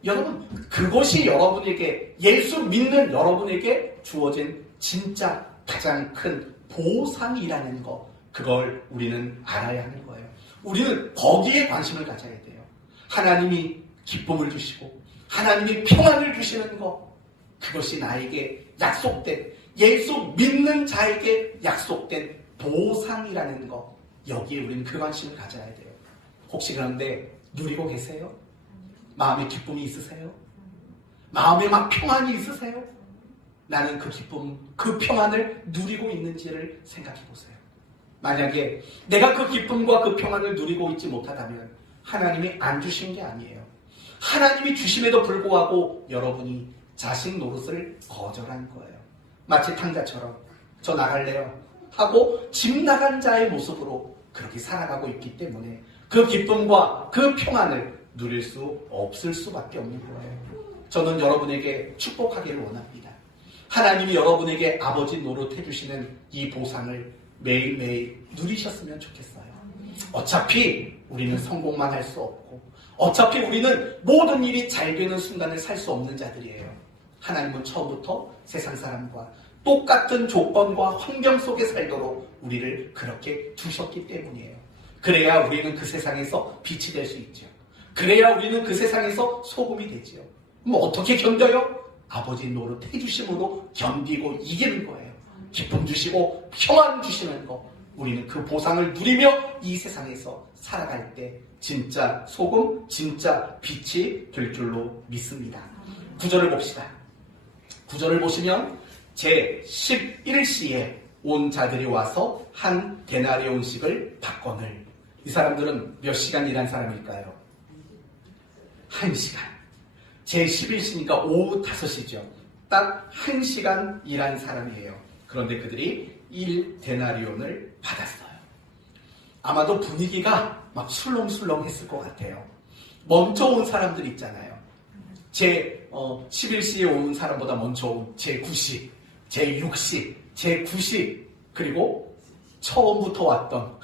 여러분, 그것이 여러분에게, 예수 믿는 여러분에게 주어진 진짜 가장 큰 보상이라는 거, 그걸 우리는 알아야 하는 거예요. 우리는 거기에 관심을 가져야 돼요. 하나님이 기쁨을 주시고 하나님이 평안을 주시는 것, 그것이 나에게 약속된, 예수 믿는 자에게 약속된 보상이라는 것, 여기에 우리는 그 관심을 가져야 돼요. 혹시 그런데 누리고 계세요? 마음에 기쁨이 있으세요? 마음에 막 평안이 있으세요? 나는 그 기쁨, 그 평안을 누리고 있는지를 생각해 보세요. 만약에 내가 그 기쁨과 그 평안을 누리고 있지 못하다면 하나님이 안 주신 게 아니에요. 하나님이 주심에도 불구하고 여러분이 자식 노릇을 거절한 거예요. 마치 탕자처럼 저 나갈래요 하고 집 나간 자의 모습으로 그렇게 살아가고 있기 때문에 그 기쁨과 그 평안을 누릴 수 없을 수밖에 없는 거예요. 저는 여러분에게 축복하기를 원합니다. 하나님이 여러분에게 아버지 노릇 해주시는 이 보상을 매일매일 누리셨으면 좋겠어요. 어차피 우리는 성공만 할 수 없고, 어차피 우리는 모든 일이 잘 되는 순간을 살 수 없는 자들이에요. 하나님은 처음부터 세상 사람과 똑같은 조건과 환경 속에 살도록 우리를 그렇게 두셨기 때문이에요. 그래야 우리는 그 세상에서 빛이 될 수 있죠. 그래야 우리는 그 세상에서 소금이 되지요. 그럼 어떻게 견뎌요? 아버지 노릇 해주심으로 견디고 이기는 거예요. 기쁨 주시고 평안 주시는 거, 우리는 그 보상을 누리며 이 세상에서 살아갈 때 진짜 소금, 진짜 빛이 될 줄로 믿습니다. 9절을 봅시다. 9절을 보시면 제11시에 온 자들이 와서 한 데나리온씩을 받거늘. 이 사람들은 몇 시간 일한 사람일까요? 1시간. 제11시니까 오후 5시죠. 딱 1시간 일한 사람이에요. 그런데 그들이 1데나리온을 받았어요. 아마도 분위기가 막 술렁술렁했을 것 같아요. 먼저 온 사람들 있잖아요. 제11시에 온 사람보다 먼저 온 제9시, 제6시, 제9시, 그리고 처음부터 왔던,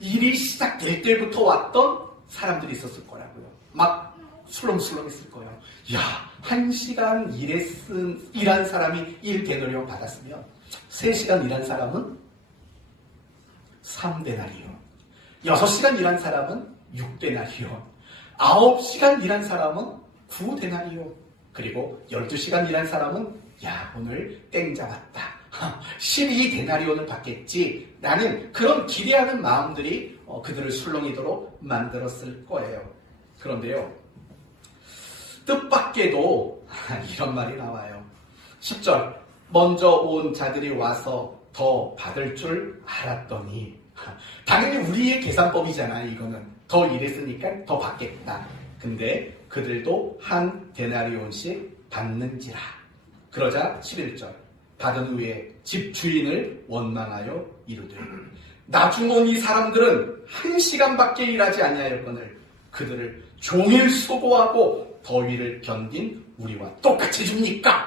일이 시작될 때부터 왔던 사람들이 있었을 거라고요. 막 술렁술렁했을 거예요. 야, 1시간 일한 사람이 1데나리온 받았으면 3시간 일한 사람은 3데나리온, 6시간 일한 사람은 6데나리온, 9시간 일한 사람은 9데나리온. 그리고 12시간 일한 사람은 야, 오늘 땡 잡았다. 12데나리온을 받겠지. 라는 그런 기대하는 마음들이 그들을 술렁이도록 만들었을 거예요. 그런데요, 뜻밖에도 이런 말이 나와요. 10절, 먼저 온 자들이 와서 더 받을 줄 알았더니, 당연히 우리의 계산법이잖아요. 이거는 더 일했으니까 더 받겠다. 근데 그들도 한 데나리온씩 받는지라. 그러자 11절, 받은 후에 집 주인을 원망하여 이르되, 나중 온 이 사람들은 1시간밖에 일하지 아니하였거늘 그들을 종일 수고하고 더위를 견딘 우리와 똑같이 줍니까?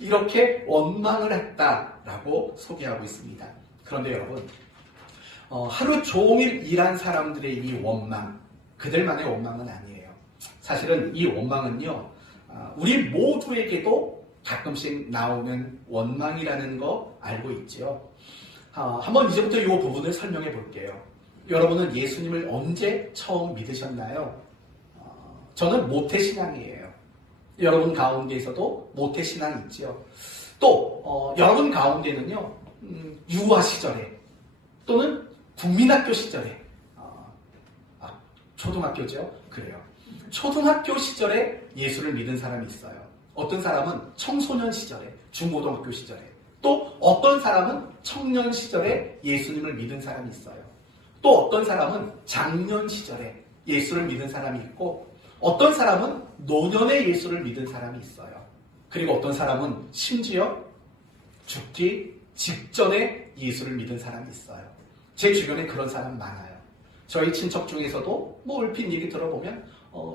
이렇게 원망을 했다라고 소개하고 있습니다. 그런데 여러분, 하루 종일 일한 사람들의 이 원망, 그들만의 원망은 아니에요. 사실은 이 원망은요, 우리 모두에게도 가끔씩 나오는 원망이라는 거 알고 있죠. 한번 이제부터 이 부분을 설명해 볼게요. 여러분은 예수님을 언제 처음 믿으셨나요? 저는 모태신앙이에요. 여러분 가운데에서도 모태신앙이 있죠. 또 여러분 가운데는요, 유아 시절에 또는 국민학교 시절에, 초등학교죠? 그래요. 초등학교 시절에 예수를 믿은 사람이 있어요. 어떤 사람은 청소년 시절에, 중고등학교 시절에, 또 어떤 사람은 청년 시절에 예수님을 믿은 사람이 있어요. 또 어떤 사람은 장년 시절에 예수를 믿은 사람이 있고, 어떤 사람은 노년에 예수를 믿은 사람이 있어요. 그리고 어떤 사람은 심지어 죽기 직전에 예수를 믿은 사람이 있어요. 제 주변에 그런 사람 많아요. 저희 친척 중에서도 뭐 얼핏 얘기 들어보면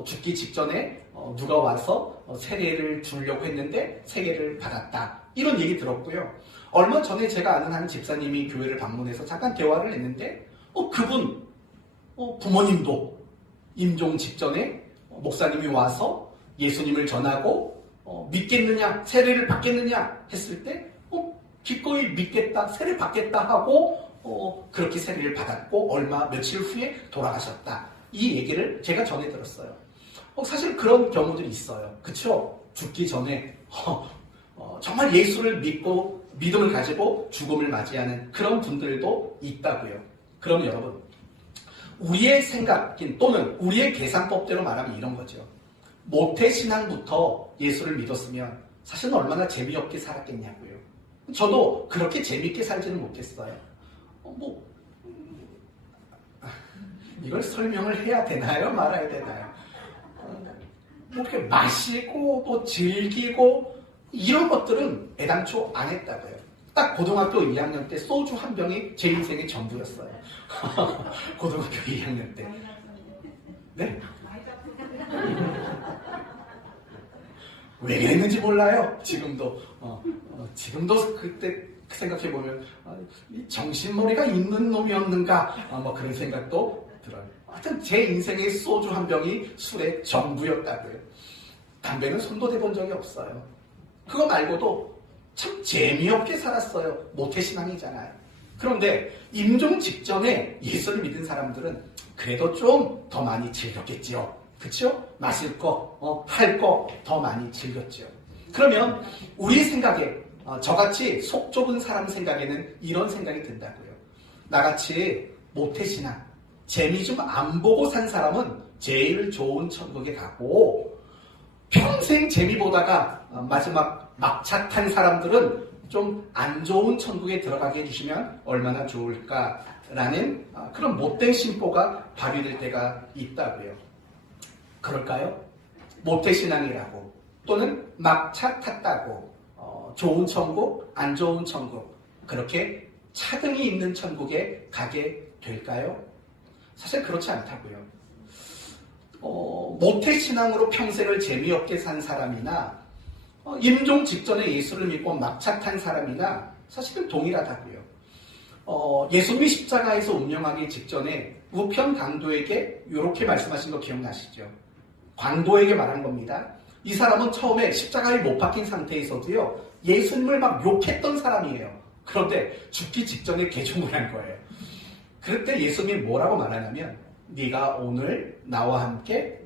죽기 직전에 누가 와서 세례를 주려고 했는데 세례를 받았다. 이런 얘기 들었고요. 얼마 전에 제가 아는 한 집사님이 교회를 방문해서 잠깐 대화를 했는데 그분 부모님도 임종 직전에 목사님이 와서 예수님을 전하고 믿겠느냐, 세례를 받겠느냐 했을 때 기꺼이 믿겠다, 세례 받겠다 하고 그렇게 세례를 받았고 얼마 며칠 후에 돌아가셨다. 이 얘기를 제가 전해 들었어요. 사실 그런 경우들이 있어요. 그쵸? 죽기 전에 정말 예수를 믿고 믿음을 가지고 죽음을 맞이하는 그런 분들도 있다고요. 그럼 여러분, 우리의 생각인 또는 우리의 계산법대로 말하면 이런 거죠. 모태신앙부터 예수를 믿었으면 사실은 얼마나 재미없게 살았겠냐고요. 저도 그렇게 재미있게 살지는 못했어요. 이걸 설명을 해야 되나요? 말아야 되나요? 이렇게 마시고 또 즐기고 이런 것들은 애당초 안 했다고요. 딱 고등학교 2학년 때 소주 한 병이 제 인생의 전부였어요. 고등학교 2학년 때. 네? 왜 그랬는지 몰라요. 지금도. 지금도 그때 생각해보면 정신머리가 있는 놈이었는가 뭐 그런 생각도 들어요. 하여튼 제 인생의 소주 한 병이 술의 전부였다고요. 담배는 손도 대본 적이 없어요. 그거 말고도 참 재미없게 살았어요. 모태신앙이잖아요. 그런데 임종 직전에 예수를 믿은 사람들은 그래도 좀 더 많이 즐겼겠지요. 그쵸? 마실 거, 할 거 더 많이 즐겼죠. 그러면 우리 생각에 저같이 속 좁은 사람 생각에는 이런 생각이 든다고요. 나같이 모태신앙, 재미 좀 안 보고 산 사람은 제일 좋은 천국에 가고 평생 재미 보다가 마지막 막차 탄 사람들은 좀 안 좋은 천국에 들어가게 해주시면 얼마나 좋을까라는 그런 못된 심보가 발휘될 때가 있다고요. 그럴까요? 모태신앙이라고 또는 막차 탔다고 좋은 천국, 안 좋은 천국 그렇게 차등이 있는 천국에 가게 될까요? 사실 그렇지 않다고요. 모태신앙으로 평생을 재미없게 산 사람이나 임종 직전에 예수를 믿고 막차 탄 사람이나 사실은 동일하다고요. 예수님이 십자가에서 운명하기 직전에 우편 강도에게 이렇게 말씀하신 거 기억나시죠? 광도에게 말한 겁니다. 이 사람은 처음에 십자가에 못 박힌 상태에서도요, 예수님을 막 욕했던 사람이에요. 그런데 죽기 직전에 개종을 한 거예요. 그럴 때 예수님이 뭐라고 말하냐면 네가 오늘 나와 함께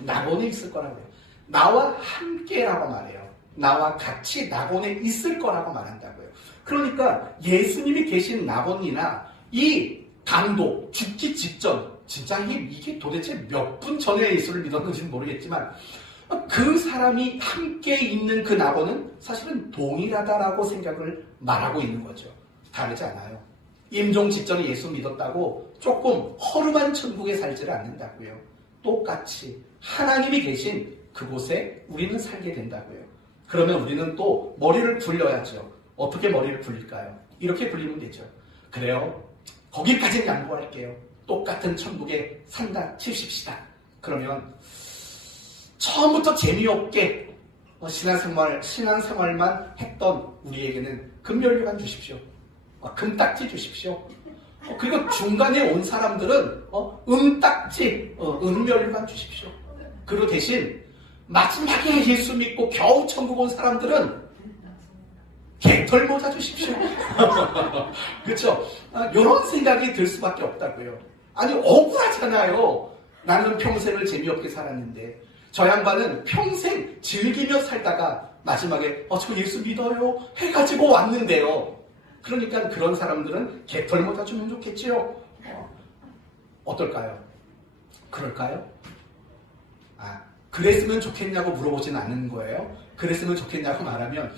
낙원에 있을 거라고요. 나와 함께라고 말해요. 나와 같이 낙원에 있을 거라고 말한다고요. 그러니까 예수님이 계신 낙원이나 이 강도 죽기 직전, 진짜 이게 도대체 몇 분 전에 예수를 믿었는지는 모르겠지만 그 사람이 함께 있는 그 낙원은 사실은 동일하다라고 생각을 말하고 있는 거죠. 다르지 않아요. 임종 직전에 예수 믿었다고 조금 허름한 천국에 살지를 않는다고요. 똑같이 하나님이 계신 그곳에 우리는 살게 된다고요. 그러면 우리는 또 머리를 굴려야죠. 어떻게 머리를 굴릴까요? 이렇게 굴리면 되죠. 그래요. 거기까지는 양보할게요. 똑같은 천국에 산다 칩시다. 그러면 처음부터 재미없게 신앙생활만 했던 우리에게는 금연료관 주십시오. 금딱지 주십시오. 그리고 중간에 온 사람들은 은딱지, 은면류관 주십시오. 그리고 대신 마지막에 예수 믿고 겨우 천국 온 사람들은 개털 모자 주십시오. 그렇죠? 이런 생각이 들 수밖에 없다고요. 아니 억울하잖아요. 나는 평생을 재미없게 살았는데 저 양반은 평생 즐기며 살다가 마지막에 저 예수 믿어요 해가지고 왔는데요. 그러니까 그런 사람들은 개털 모자 주면 좋겠지요. 어떨까요? 그럴까요? 그랬으면 좋겠냐고 물어보진 않는 거예요. 그랬으면 좋겠냐고 말하면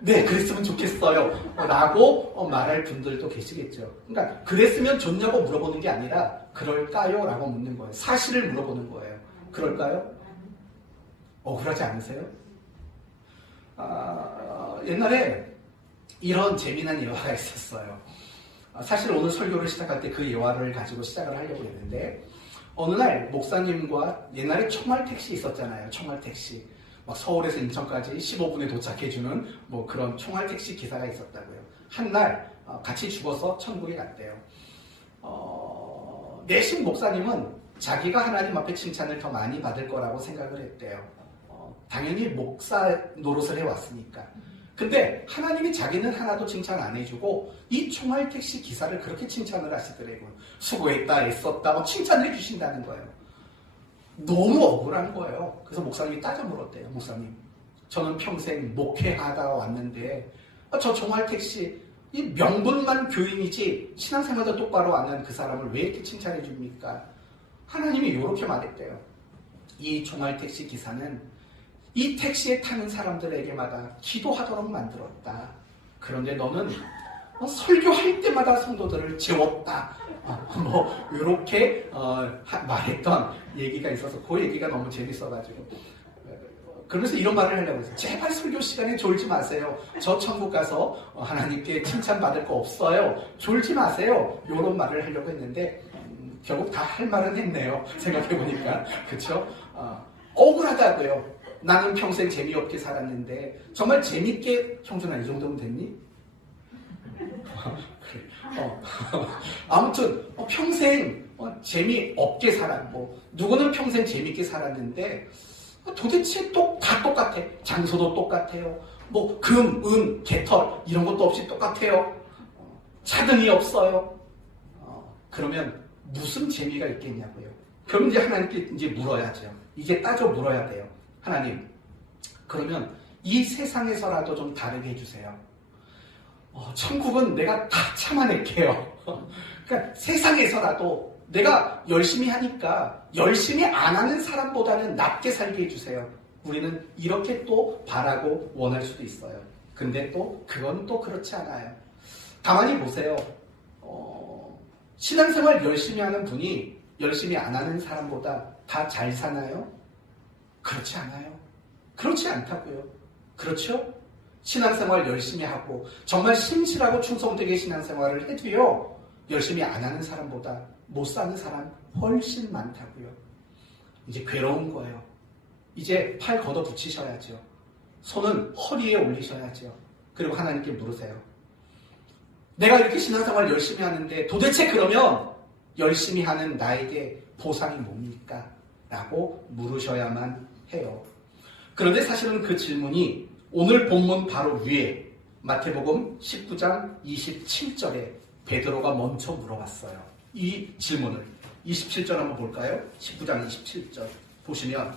네 그랬으면 좋겠어요 라고 말할 분들도 계시겠죠. 그러니까 그랬으면 좋냐고 물어보는 게 아니라 그럴까요? 라고 묻는 거예요. 사실을 물어보는 거예요. 그럴까요? 억울하지 않으세요? 옛날에 이런 재미난 예화가 있었어요. 사실 오늘 설교를 시작할 때 그 예화를 가지고 시작을 하려고 했는데 어느 날 목사님과 옛날에 총알택시 있었잖아요. 총알택시. 막 서울에서 인천까지 15분에 도착해주는 뭐 그런 총알택시 기사가 있었다고요. 한 날 같이 죽어서 천국에 갔대요. 내심 목사님은 자기가 하나님 앞에 칭찬을 더 많이 받을 거라고 생각을 했대요. 당연히 목사 노릇을 해왔으니까. 근데 하나님이 자기는 하나도 칭찬 안 해주고 이 총알택시 기사를 그렇게 칭찬을 하시더라고요. 수고했다, 애썼다, 칭찬을 해주신다는 거예요. 너무 억울한 거예요. 그래서 목사님이 따져 물었대요. 목사님, 저는 평생 목회하다 왔는데 저 총알택시 이 명분만 교인이지 신앙생활도 똑바로 안 한 그 사람을 왜 이렇게 칭찬해 줍니까? 하나님이 이렇게 말했대요. 이 총알택시 기사는 이 택시에 타는 사람들에게마다 기도하도록 만들었다. 그런데 너는 설교할 때마다 성도들을 재웠다. 이렇게 말했던 얘기가 있어서 그 얘기가 너무 재밌어가지고 그러면서 이런 말을 하려고 했어요. 제발 설교 시간에 졸지 마세요. 저 천국 가서 하나님께 칭찬받을 거 없어요. 졸지 마세요. 이런 말을 하려고 했는데 결국 다 할 말은 했네요. 생각해보니까. 그렇죠? 억울하다고요. 나는 평생 재미없게 살았는데 정말 재밌게 청준아 이 정도면 됐니? 그래. 아무튼 평생 재미없게 살았고 누구는 평생 재밌게 살았는데 도대체 다 똑같아. 장소도 똑같아요. 뭐 금, 은, 개털 이런 것도 없이 똑같아요. 차등이 없어요. 그러면 무슨 재미가 있겠냐고요. 그럼 이제 하나님께 이제 물어야죠. 이제 따져 물어야 돼요. 하나님, 그러면 이 세상에서라도 좀 다르게 해주세요. 천국은 내가 다 참아낼게요. 그러니까 세상에서라도 내가 열심히 하니까 열심히 안 하는 사람보다는 낫게 살게 해주세요. 우리는 이렇게 또 바라고 원할 수도 있어요. 근데 또 그건 또 그렇지 않아요. 가만히 보세요. 신앙생활 열심히 하는 분이 열심히 안 하는 사람보다 다 잘 사나요? 그렇지 않아요. 그렇지 않다고요. 그렇죠? 신앙생활 열심히 하고 정말 신실하고 충성되게 신앙생활을 해도요. 열심히 안 하는 사람보다 못 사는 사람 훨씬 많다고요. 이제 괴로운 거예요. 이제 팔 걷어 붙이셔야죠. 손은 허리에 올리셔야죠. 그리고 하나님께 물으세요. 내가 이렇게 신앙생활 열심히 하는데 도대체 그러면 열심히 하는 나에게 보상이 뭡니까? 라고 물으셔야만 해요. 그런데 사실은 그 질문이 오늘 본문 바로 위에 마태복음 19장 27절에 베드로가 먼저 물어봤어요. 이 질문을 27절 한번 볼까요? 19장 27절 보시면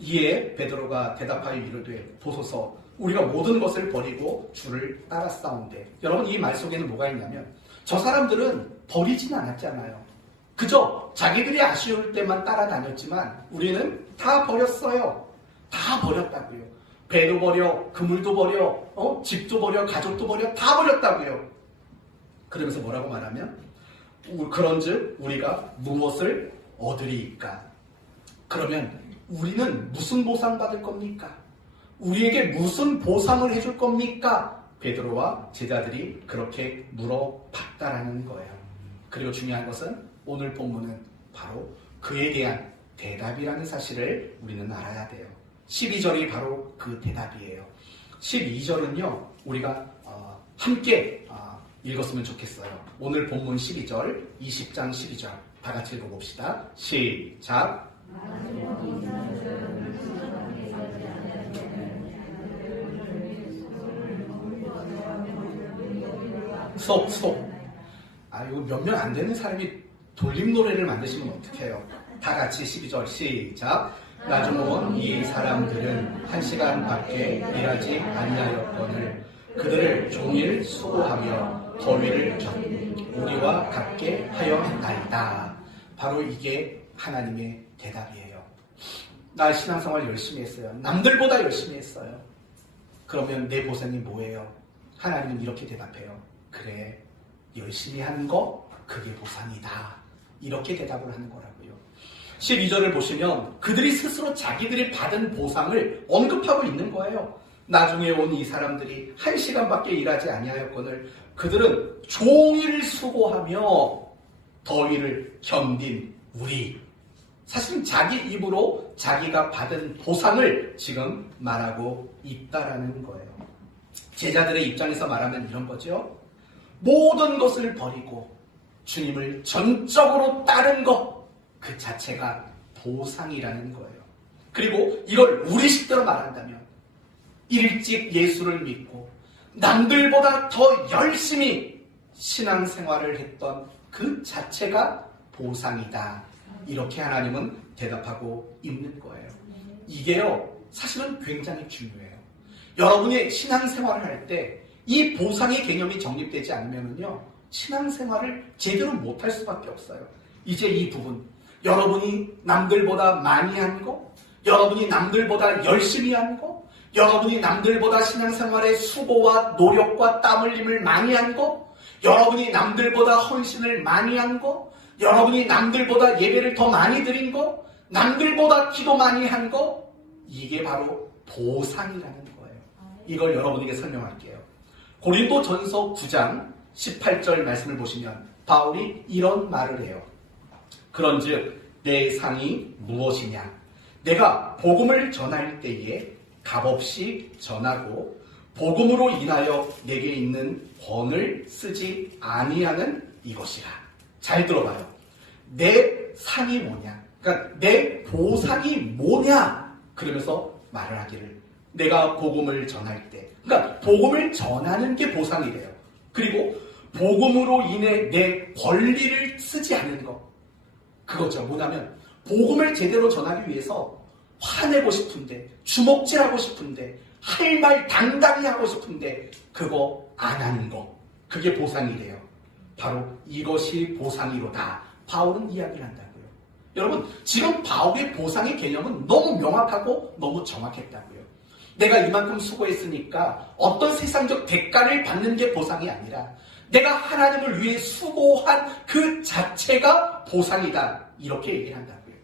이에 베드로가 대답하여 이르되 보소서 우리가 모든 것을 버리고 주를 따랐사온데. 여러분, 이 말 속에는 뭐가 있냐면 저 사람들은 버리진 않았잖아요. 그저 자기들이 아쉬울 때만 따라다녔지만 우리는 다 버렸어요. 다 버렸다고요. 배도 버려, 그물도 버려, 집도 버려, 가족도 버려, 다 버렸다고요. 그러면서 뭐라고 말하면 그런즉 우리가 무엇을 얻으리이까? 그러면 우리는 무슨 보상 받을 겁니까? 우리에게 무슨 보상을 해줄 겁니까? 베드로와 제자들이 그렇게 물어봤다라는 거예요. 그리고 중요한 것은 오늘 본문은 바로 그에 대한 대답이라는 사실을 우리는 알아야 돼요. 12절이 바로 그 대답이에요. 12절은요 우리가 함께 읽었으면 좋겠어요. 오늘 본문 12절, 20장 12절 다 같이 읽어봅시다. 시작. 스톱. 이거 몇 명 안 되는 사람이 돌림 노래를 만드시면 어떡해요? 다 같이 12절 시작. 나중은 이 사람들은 1시간밖에 일하지 아니하였거늘 그들을 종일 수고하며 더위를 우리와 같게 하였나이다. 바로 이게 하나님의 대답이에요. 나 신앙생활 열심히 했어요. 남들보다 열심히 했어요. 그러면 내 보상이 뭐예요? 하나님은 이렇게 대답해요. 그래, 열심히 한 거 그게 보상이다. 이렇게 대답을 하는 거라고요. 12절을 보시면 그들이 스스로 자기들이 받은 보상을 언급하고 있는 거예요. 나중에 온 이 사람들이 1시간밖에 일하지 아니하였거늘 그들은 종일 수고하며 더위를 견딘 우리. 사실은 자기 입으로 자기가 받은 보상을 지금 말하고 있다라는 거예요. 제자들의 입장에서 말하면 이런 거죠. 모든 것을 버리고 주님을 전적으로 따른 것 그 자체가 보상이라는 거예요. 그리고 이걸 우리식대로 말한다면 일찍 예수를 믿고 남들보다 더 열심히 신앙생활을 했던 그 자체가 보상이다. 이렇게 하나님은 대답하고 있는 거예요. 이게요 사실은 굉장히 중요해요. 여러분이 신앙생활을 할 때 이 보상의 개념이 정립되지 않으면요 신앙생활을 제대로 못할 수밖에 없어요. 이제 이 부분, 여러분이 남들보다 많이 한 거, 여러분이 남들보다 열심히 한 거, 여러분이 남들보다 신앙생활에 수고와 노력과 땀 흘림을 많이 한 거, 여러분이 남들보다 헌신을 많이 한 거, 여러분이 남들보다 예배를 더 많이 드린 거, 남들보다 기도 많이 한 거, 이게 바로 보상이라는 거예요. 이걸 여러분에게 설명할게요. 고린도전서 9장 18절 말씀을 보시면 바울이 이런 말을 해요. 그런즉 내 상이 무엇이냐? 내가 복음을 전할 때에 값없이 전하고 복음으로 인하여 내게 있는 권을 쓰지 아니하는 이것이라. 잘 들어봐요. 내 상이 뭐냐? 그러니까 내 보상이 뭐냐? 그러면서 말을 하기를 내가 복음을 전할 때, 그러니까 복음을 전하는 게 보상이래요. 그리고 복음으로 인해 내 권리를 쓰지 않는 것, 그거죠. 뭐냐면 복음을 제대로 전하기 위해서 화내고 싶은데, 주먹질하고 싶은데, 할 말 당당히 하고 싶은데 그거 안 하는 거, 그게 보상이래요. 바로 이것이 보상이로다. 바울은 이야기를 한다고요. 여러분, 지금 바울의 보상의 개념은 너무 명확하고 너무 정확했다고요. 내가 이만큼 수고했으니까 어떤 세상적 대가를 받는 게 보상이 아니라 내가 하나님을 위해 수고한 그 자체가 보상이다. 이렇게 얘기를 한다고요.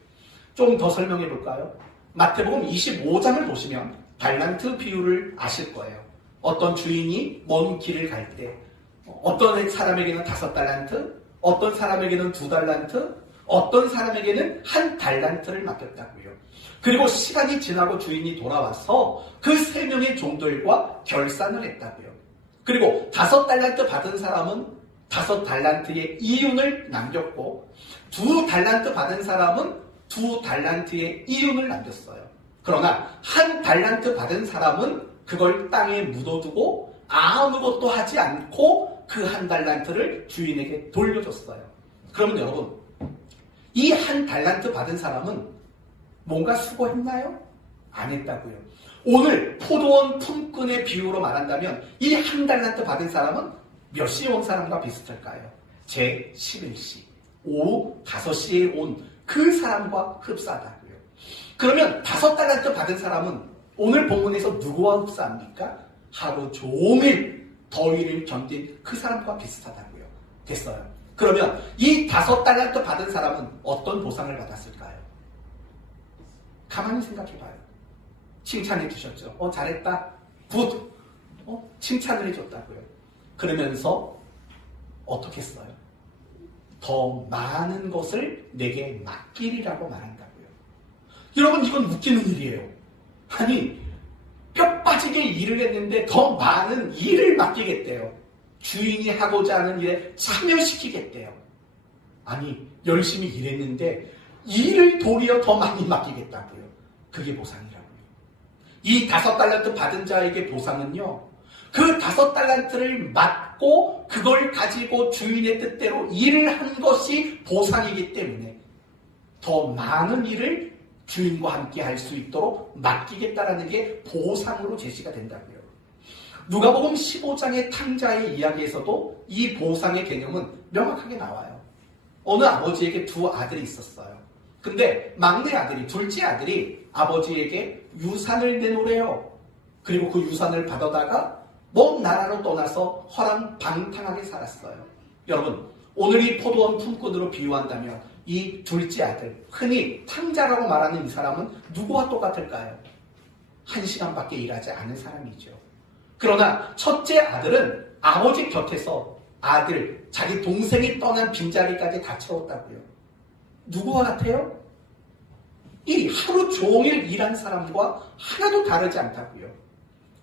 좀 더 설명해 볼까요? 마태복음 25장을 보시면 달란트 비유를 아실 거예요. 어떤 주인이 먼 길을 갈 때 어떤 사람에게는 5달란트, 어떤 사람에게는 2달란트, 어떤 사람에게는 1달란트를 맡겼다고요. 그리고 시간이 지나고 주인이 돌아와서 그 3명의 종들과 결산을 했다고요. 그리고 5달란트 받은 사람은 5달란트의 이윤을 남겼고 2달란트 받은 사람은 2달란트의 이윤을 남겼어요. 그러나 1달란트 받은 사람은 그걸 땅에 묻어두고 아무것도 하지 않고 그 1달란트를 주인에게 돌려줬어요. 그러면 여러분, 이 1달란트 받은 사람은 뭔가 수고했나요? 안 했다고요. 오늘 포도원 품꾼의 비유로 말한다면 이 한 달란트 받은 사람은 몇 시에 온 사람과 비슷할까요? 제 11시, 오후 5시에 온 그 사람과 흡사하다고요. 그러면 5달란트 받은 사람은 오늘 본문에서 누구와 흡사합니까? 하루 종일 더위를 견딘 그 사람과 비슷하다고요. 됐어요. 그러면 이 5달란트 받은 사람은 어떤 보상을 받았을까요? 가만히 생각해봐요. 칭찬해 주셨죠. 잘했다. 굿. 칭찬을 해줬다고요. 그러면서 어떻게 했어요? 더 많은 것을 내게 맡기리라고 말한다고요. 여러분, 이건 웃기는 일이에요. 아니, 뼈 빠지게 일을 했는데 더 많은 일을 맡기겠대요. 주인이 하고자 하는 일에 참여시키겠대요. 아니, 열심히 일했는데 일을 도리어 더 많이 맡기겠다고요. 그게 보상이라고요. 이 5달란트 받은 자에게 보상은요, 그 5달란트를 맡고 그걸 가지고 주인의 뜻대로 일을 한 것이 보상이기 때문에 더 많은 일을 주인과 함께 할 수 있도록 맡기겠다라는 게 보상으로 제시가 된다고요. 누가복음 15장의 탕자의 이야기에서도 이 보상의 개념은 명확하게 나와요. 어느 아버지에게 2 아들이 있었어요. 근데 막내 아들이, 둘째 아들이 아버지에게 유산을 내놓으래요. 그리고 그 유산을 받아다가 먼 나라로 떠나서 허랑방탕하게 살았어요. 여러분, 오늘 이 포도원 품꾼으로 비유한다면 이 둘째 아들, 흔히 탕자라고 말하는 이 사람은 누구와 똑같을까요? 1시간밖에 일하지 않은 사람이죠. 그러나 첫째 아들은 아버지 곁에서 아들, 자기 동생이 떠난 빈자리까지 다 채웠다고요. 누구와 같아요? 이 하루 종일 일한 사람과 하나도 다르지 않다고요.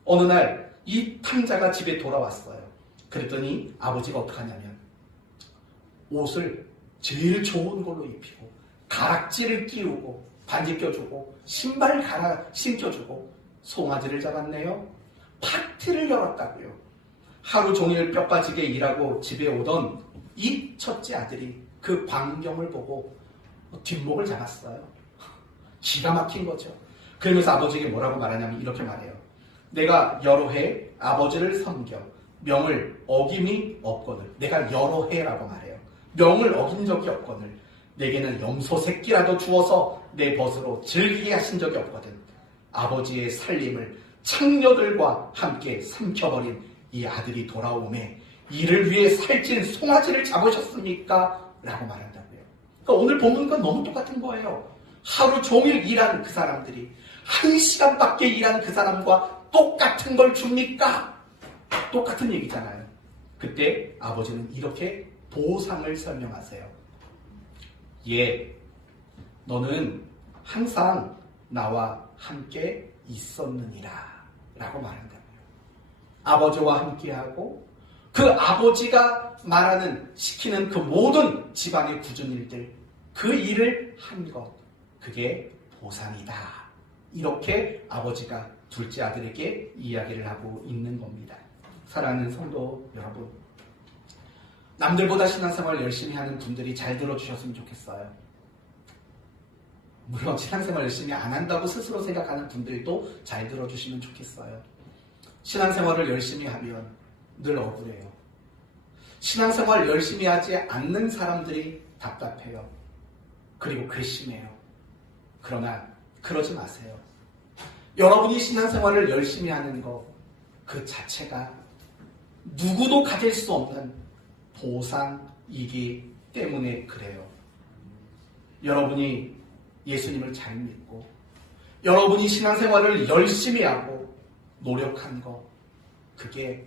어느 날 이 탕자가 집에 돌아왔어요. 그랬더니 아버지가 어떡하냐면 옷을 제일 좋은 걸로 입히고 가락지를 끼우고 반지 껴주고 신발 갈아 신겨주고 송아지를 잡았네요. 파티를 열었다고요. 하루 종일 뼈 빠지게 일하고 집에 오던 이 첫째 아들이 그 광경을 보고 뒷목을 잡았어요. 기가 막힌 거죠. 그러면서 아버지에게 뭐라고 말하냐면 이렇게 말해요. 내가 여러 해 아버지를 섬겨 명을 어김이 없거늘, 내가 여러 해라고 말해요. 명을 어긴 적이 없거늘 내게는 염소 새끼라도 주어서 내 벗으로 즐기게 하신 적이 없거든. 아버지의 살림을 창녀들과 함께 삼켜버린 이 아들이 돌아오매 이를 위해 살찐 송아지를 잡으셨습니까? 라고 말한다고요. 그러니까 오늘 본문과 너무 똑같은 거예요. 하루 종일 일한 그 사람들이 1시간밖에 일한 그 사람과 똑같은 걸 줍니까? 똑같은 얘기잖아요. 그때 아버지는 이렇게 보상을 설명하세요. 예, 너는 항상 나와 함께 있었느니라 라고 말한다고요. 아버지와 함께하고 그 아버지가 시키는 그 모든 집안의 굳은 일들, 그 일을 한 것, 그게 보상이다. 이렇게 아버지가 둘째 아들에게 이야기를 하고 있는 겁니다. 사랑하는 성도 여러분, 남들보다 신앙생활 열심히 하는 분들이 잘 들어주셨으면 좋겠어요. 물론 신앙생활 열심히 안 한다고 스스로 생각하는 분들도 잘 들어주시면 좋겠어요. 신앙생활을 열심히 하면 늘 억울해요. 신앙생활 열심히 하지 않는 사람들이 답답해요. 그리고 괘씸해요. 그러나 그러지 마세요. 여러분이 신앙생활을 열심히 하는 것 그 자체가 누구도 가질 수 없는 보상이기 때문에 그래요. 여러분이 예수님을 잘 믿고 여러분이 신앙생활을 열심히 하고 노력한 것, 그게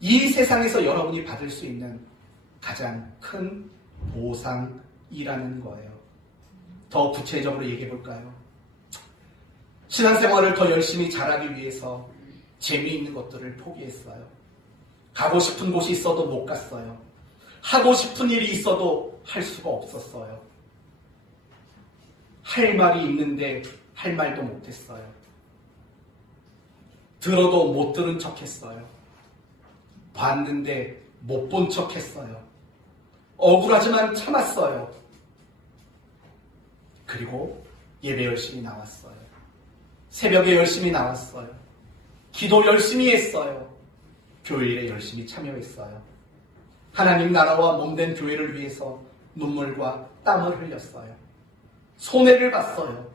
이 세상에서 여러분이 받을 수 있는 가장 큰 보상이라는 거예요. 더 구체적으로 얘기해 볼까요? 신앙생활을 더 열심히 잘하기 위해서 재미있는 것들을 포기했어요. 가고 싶은 곳이 있어도 못 갔어요. 하고 싶은 일이 있어도 할 수가 없었어요. 할 말이 있는데 할 말도 못했어요. 들어도 못 들은 척했어요. 봤는데 못 본 척했어요. 억울하지만 참았어요. 그리고 예배 열심히 나왔어요. 새벽에 열심히 나왔어요. 기도 열심히 했어요. 교회에 열심히 참여했어요. 하나님 나라와 몸된 교회를 위해서 눈물과 땀을 흘렸어요. 손해를 봤어요.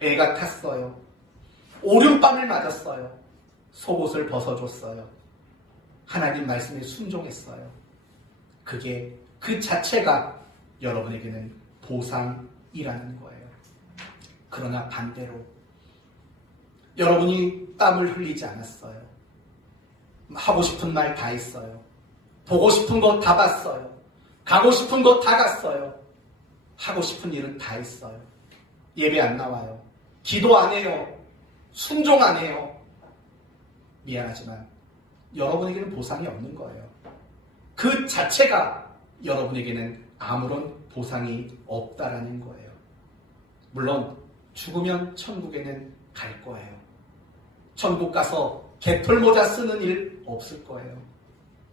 애가 탔어요. 오른밤을 맞았어요. 속옷을 벗어줬어요. 하나님 말씀에 순종했어요. 그게 그 자체가 여러분에게는 보상이라는 거예요. 그러나 반대로 여러분이 땀을 흘리지 않았어요. 하고 싶은 말 다 했어요. 보고 싶은 거 다 봤어요. 가고 싶은 거 다 갔어요. 하고 싶은 일은 다 했어요. 예배 안 나와요. 기도 안 해요. 순종 안 해요. 미안하지만 여러분에게는 보상이 없는 거예요. 그 자체가 여러분에게는 아무런 보상이 없다라는 거예요. 물론 죽으면 천국에는 갈 거예요. 천국 가서 개털모자 쓰는 일 없을 거예요.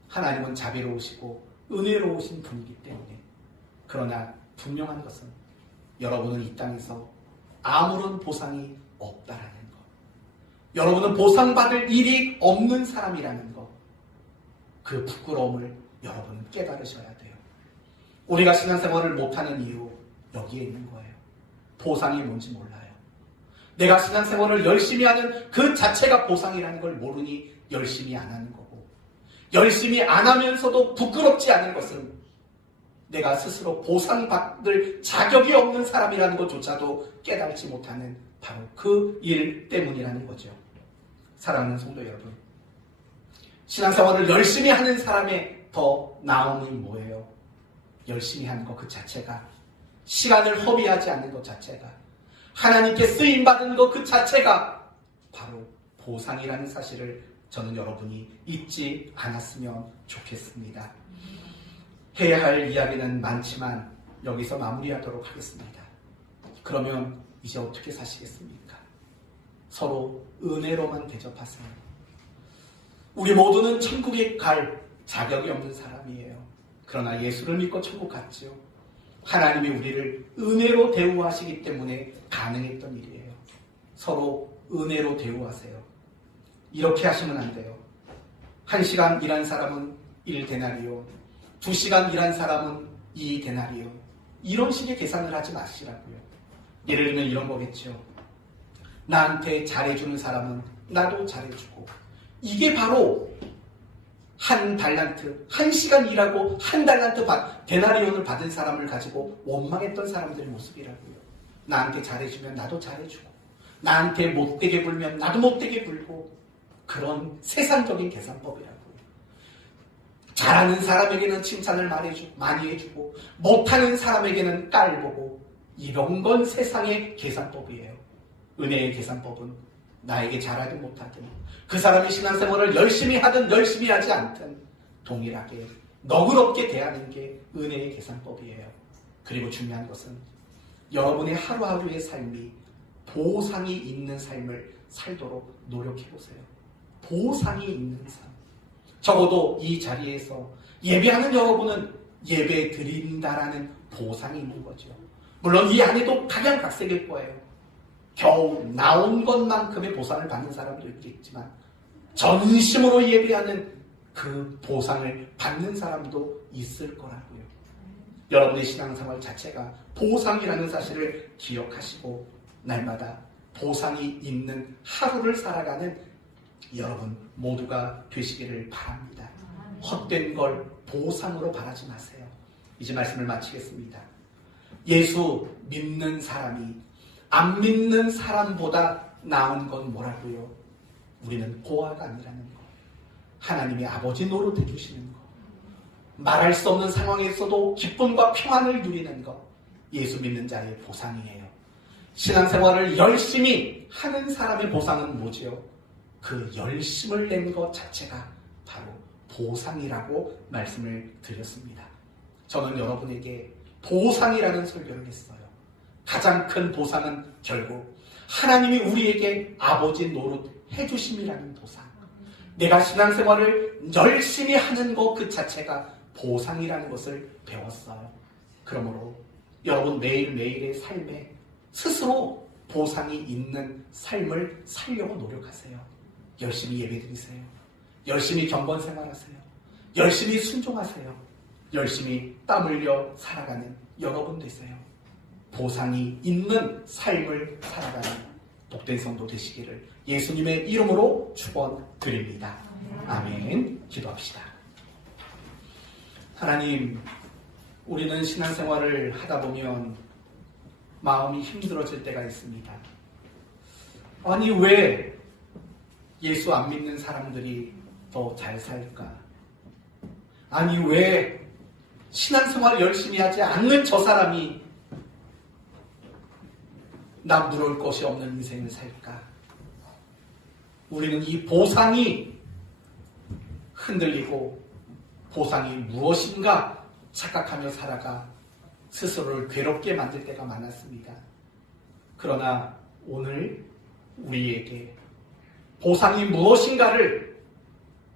하나님은 자비로우시고 은혜로우신 분이기 때문에. 그러나 분명한 것은 여러분은 이 땅에서 아무런 보상이 없다라는 것. 여러분은 보상받을 일이 없는 사람이라는 것. 그 부끄러움을 여러분은 깨달으셔야 돼요. 우리가 신앙생활을 못하는 이유 여기에 있는 거예요. 보상이 뭔지 몰라요. 내가 신앙생활을 열심히 하는 그 자체가 보상이라는 걸 모르니 열심히 안 하는 거고, 열심히 안 하면서도 부끄럽지 않은 것은 내가 스스로 보상받을 자격이 없는 사람이라는 것조차도 깨달지 못하는 바로 그 일 때문이라는 거죠. 사랑하는 성도 여러분, 신앙생활을 열심히 하는 사람의 더 나음이 뭐예요? 열심히 하는 것 그 자체가, 시간을 허비하지 않는 것 자체가, 하나님께 쓰임받은 것 그 자체가 바로 보상이라는 사실을 저는 여러분이 잊지 않았으면 좋겠습니다. 해야 할 이야기는 많지만 여기서 마무리하도록 하겠습니다. 그러면 이제 어떻게 사시겠습니까? 서로 은혜로만 대접하세요. 우리 모두는 천국에 갈 자격이 없는 사람이에요. 그러나 예수를 믿고 천국 갔지요. 하나님이 우리를 은혜로 대우하시기 때문에 가능했던 일이에요. 서로 은혜로 대우하세요. 이렇게 하시면 안 돼요. 1시간 일한 사람은 1데나리온, 2시간 일한 사람은 2데나리온. 이런 식의 계산을 하지 마시라고요. 예를 들면 이런 거겠죠. 나한테 잘해주는 사람은 나도 잘해주고. 이게 바로 1달란트, 1시간 일하고 1달란트 데나리온을 받은 사람을 가지고 원망했던 사람들의 모습이라고요. 나한테 잘해주면 나도 잘해주고, 나한테 못되게 굴면 나도 못되게 굴고, 그런 세상적인 계산법이라고요. 잘하는 사람에게는 칭찬을 많이 해주고, 못하는 사람에게는 깔보고, 이런 건 세상의 계산법이에요. 은혜의 계산법은 나에게 잘하든 못하든, 그 사람이 신앙생활을 열심히 하든 열심히 하지 않든 동일하게 너그럽게 대하는 게 은혜의 계산법이에요. 그리고 중요한 것은 여러분의 하루하루의 삶이 보상이 있는 삶을 살도록 노력해보세요. 보상이 있는 삶. 적어도 이 자리에서 예배하는 여러분은 예배 드린다라는 보상이 있는 거죠. 물론 이 안에도 각양각색일 거예요. 겨우 나온 것만큼의 보상을 받는 사람들도 있지만 전심으로 예배하는 그 보상을 받는 사람도 있을 거라고요. 여러분의 신앙생활 자체가 보상이라는 사실을 기억하시고 날마다 보상이 있는 하루를 살아가는 여러분 모두가 되시기를 바랍니다. 헛된 걸 보상으로 바라지 마세요. 이제 말씀을 마치겠습니다. 예수 믿는 사람이 안 믿는 사람보다 나은 건 뭐라고요? 우리는 고아가 아니라는 거. 하나님의 아버지 노릇해 주시는 거. 말할 수 없는 상황에서도 기쁨과 평안을 누리는 거. 예수 믿는 자의 보상이에요. 신앙생활을 열심히 하는 사람의 보상은 뭐지요? 그 열심을 낸 것 자체가 바로 보상이라고 말씀을 드렸습니다. 저는 여러분에게 보상이라는 설교를 했어요. 가장 큰 보상은 결국 하나님이 우리에게 아버지 노릇 해주심이라는 보상. 내가 신앙생활을 열심히 하는 것 그 자체가 보상이라는 것을 배웠어요. 그러므로 여러분 매일매일의 삶에 스스로 보상이 있는 삶을 살려고 노력하세요. 열심히 예배드리세요. 열심히 경건 생활하세요. 열심히 순종하세요. 열심히 땀 흘려 살아가는 여러분 되세요. 보상이 있는 삶을 살아가는 복된 성도 되시기를 예수님의 이름으로 축원드립니다. 아멘. 기도합시다. 하나님, 우리는 신앙생활을 하다 보면 마음이 힘들어질 때가 있습니다. 아니, 왜 예수 안 믿는 사람들이 더 잘 살까? 아니, 왜 신앙생활을 열심히 하지 않는 저 사람이 나 물을 것이 없는 인생을 살까? 우리는 이 보상이 흔들리고 보상이 무엇인가 착각하며 살아가 스스로를 괴롭게 만들 때가 많았습니다. 그러나 오늘 우리에게 보상이 무엇인가를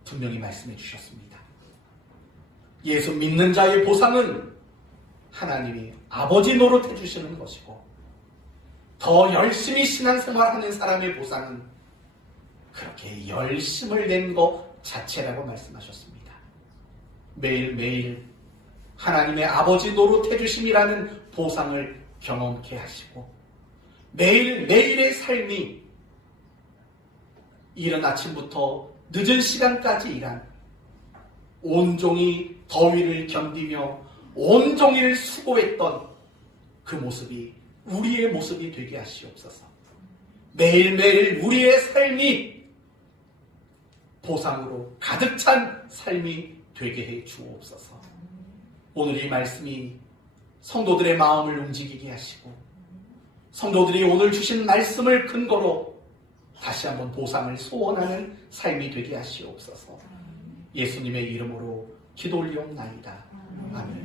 분명히 말씀해 주셨습니다. 예수 믿는 자의 보상은 하나님이 아버지 노릇해 주시는 것이고, 더 열심히 신앙생활하는 사람의 보상은 그렇게 열심을 낸 것 자체라고 말씀하셨습니다. 매일매일 하나님의 아버지 노릇해 주심이라는 보상을 경험케 하시고, 매일매일의 삶이 이른 아침부터 늦은 시간까지 일한 온종일 더위를 견디며 온종일 수고했던 그 모습이 우리의 모습이 되게 하시옵소서. 매일매일 우리의 삶이 보상으로 가득 찬 삶이 되게 해 주옵소서. 오늘 이 말씀이 성도들의 마음을 움직이게 하시고, 성도들이 오늘 주신 말씀을 근거로 다시 한번 보상을 소원하는 삶이 되게 하시옵소서. 예수님의 이름으로 기도 올리옵나이다. 아멘.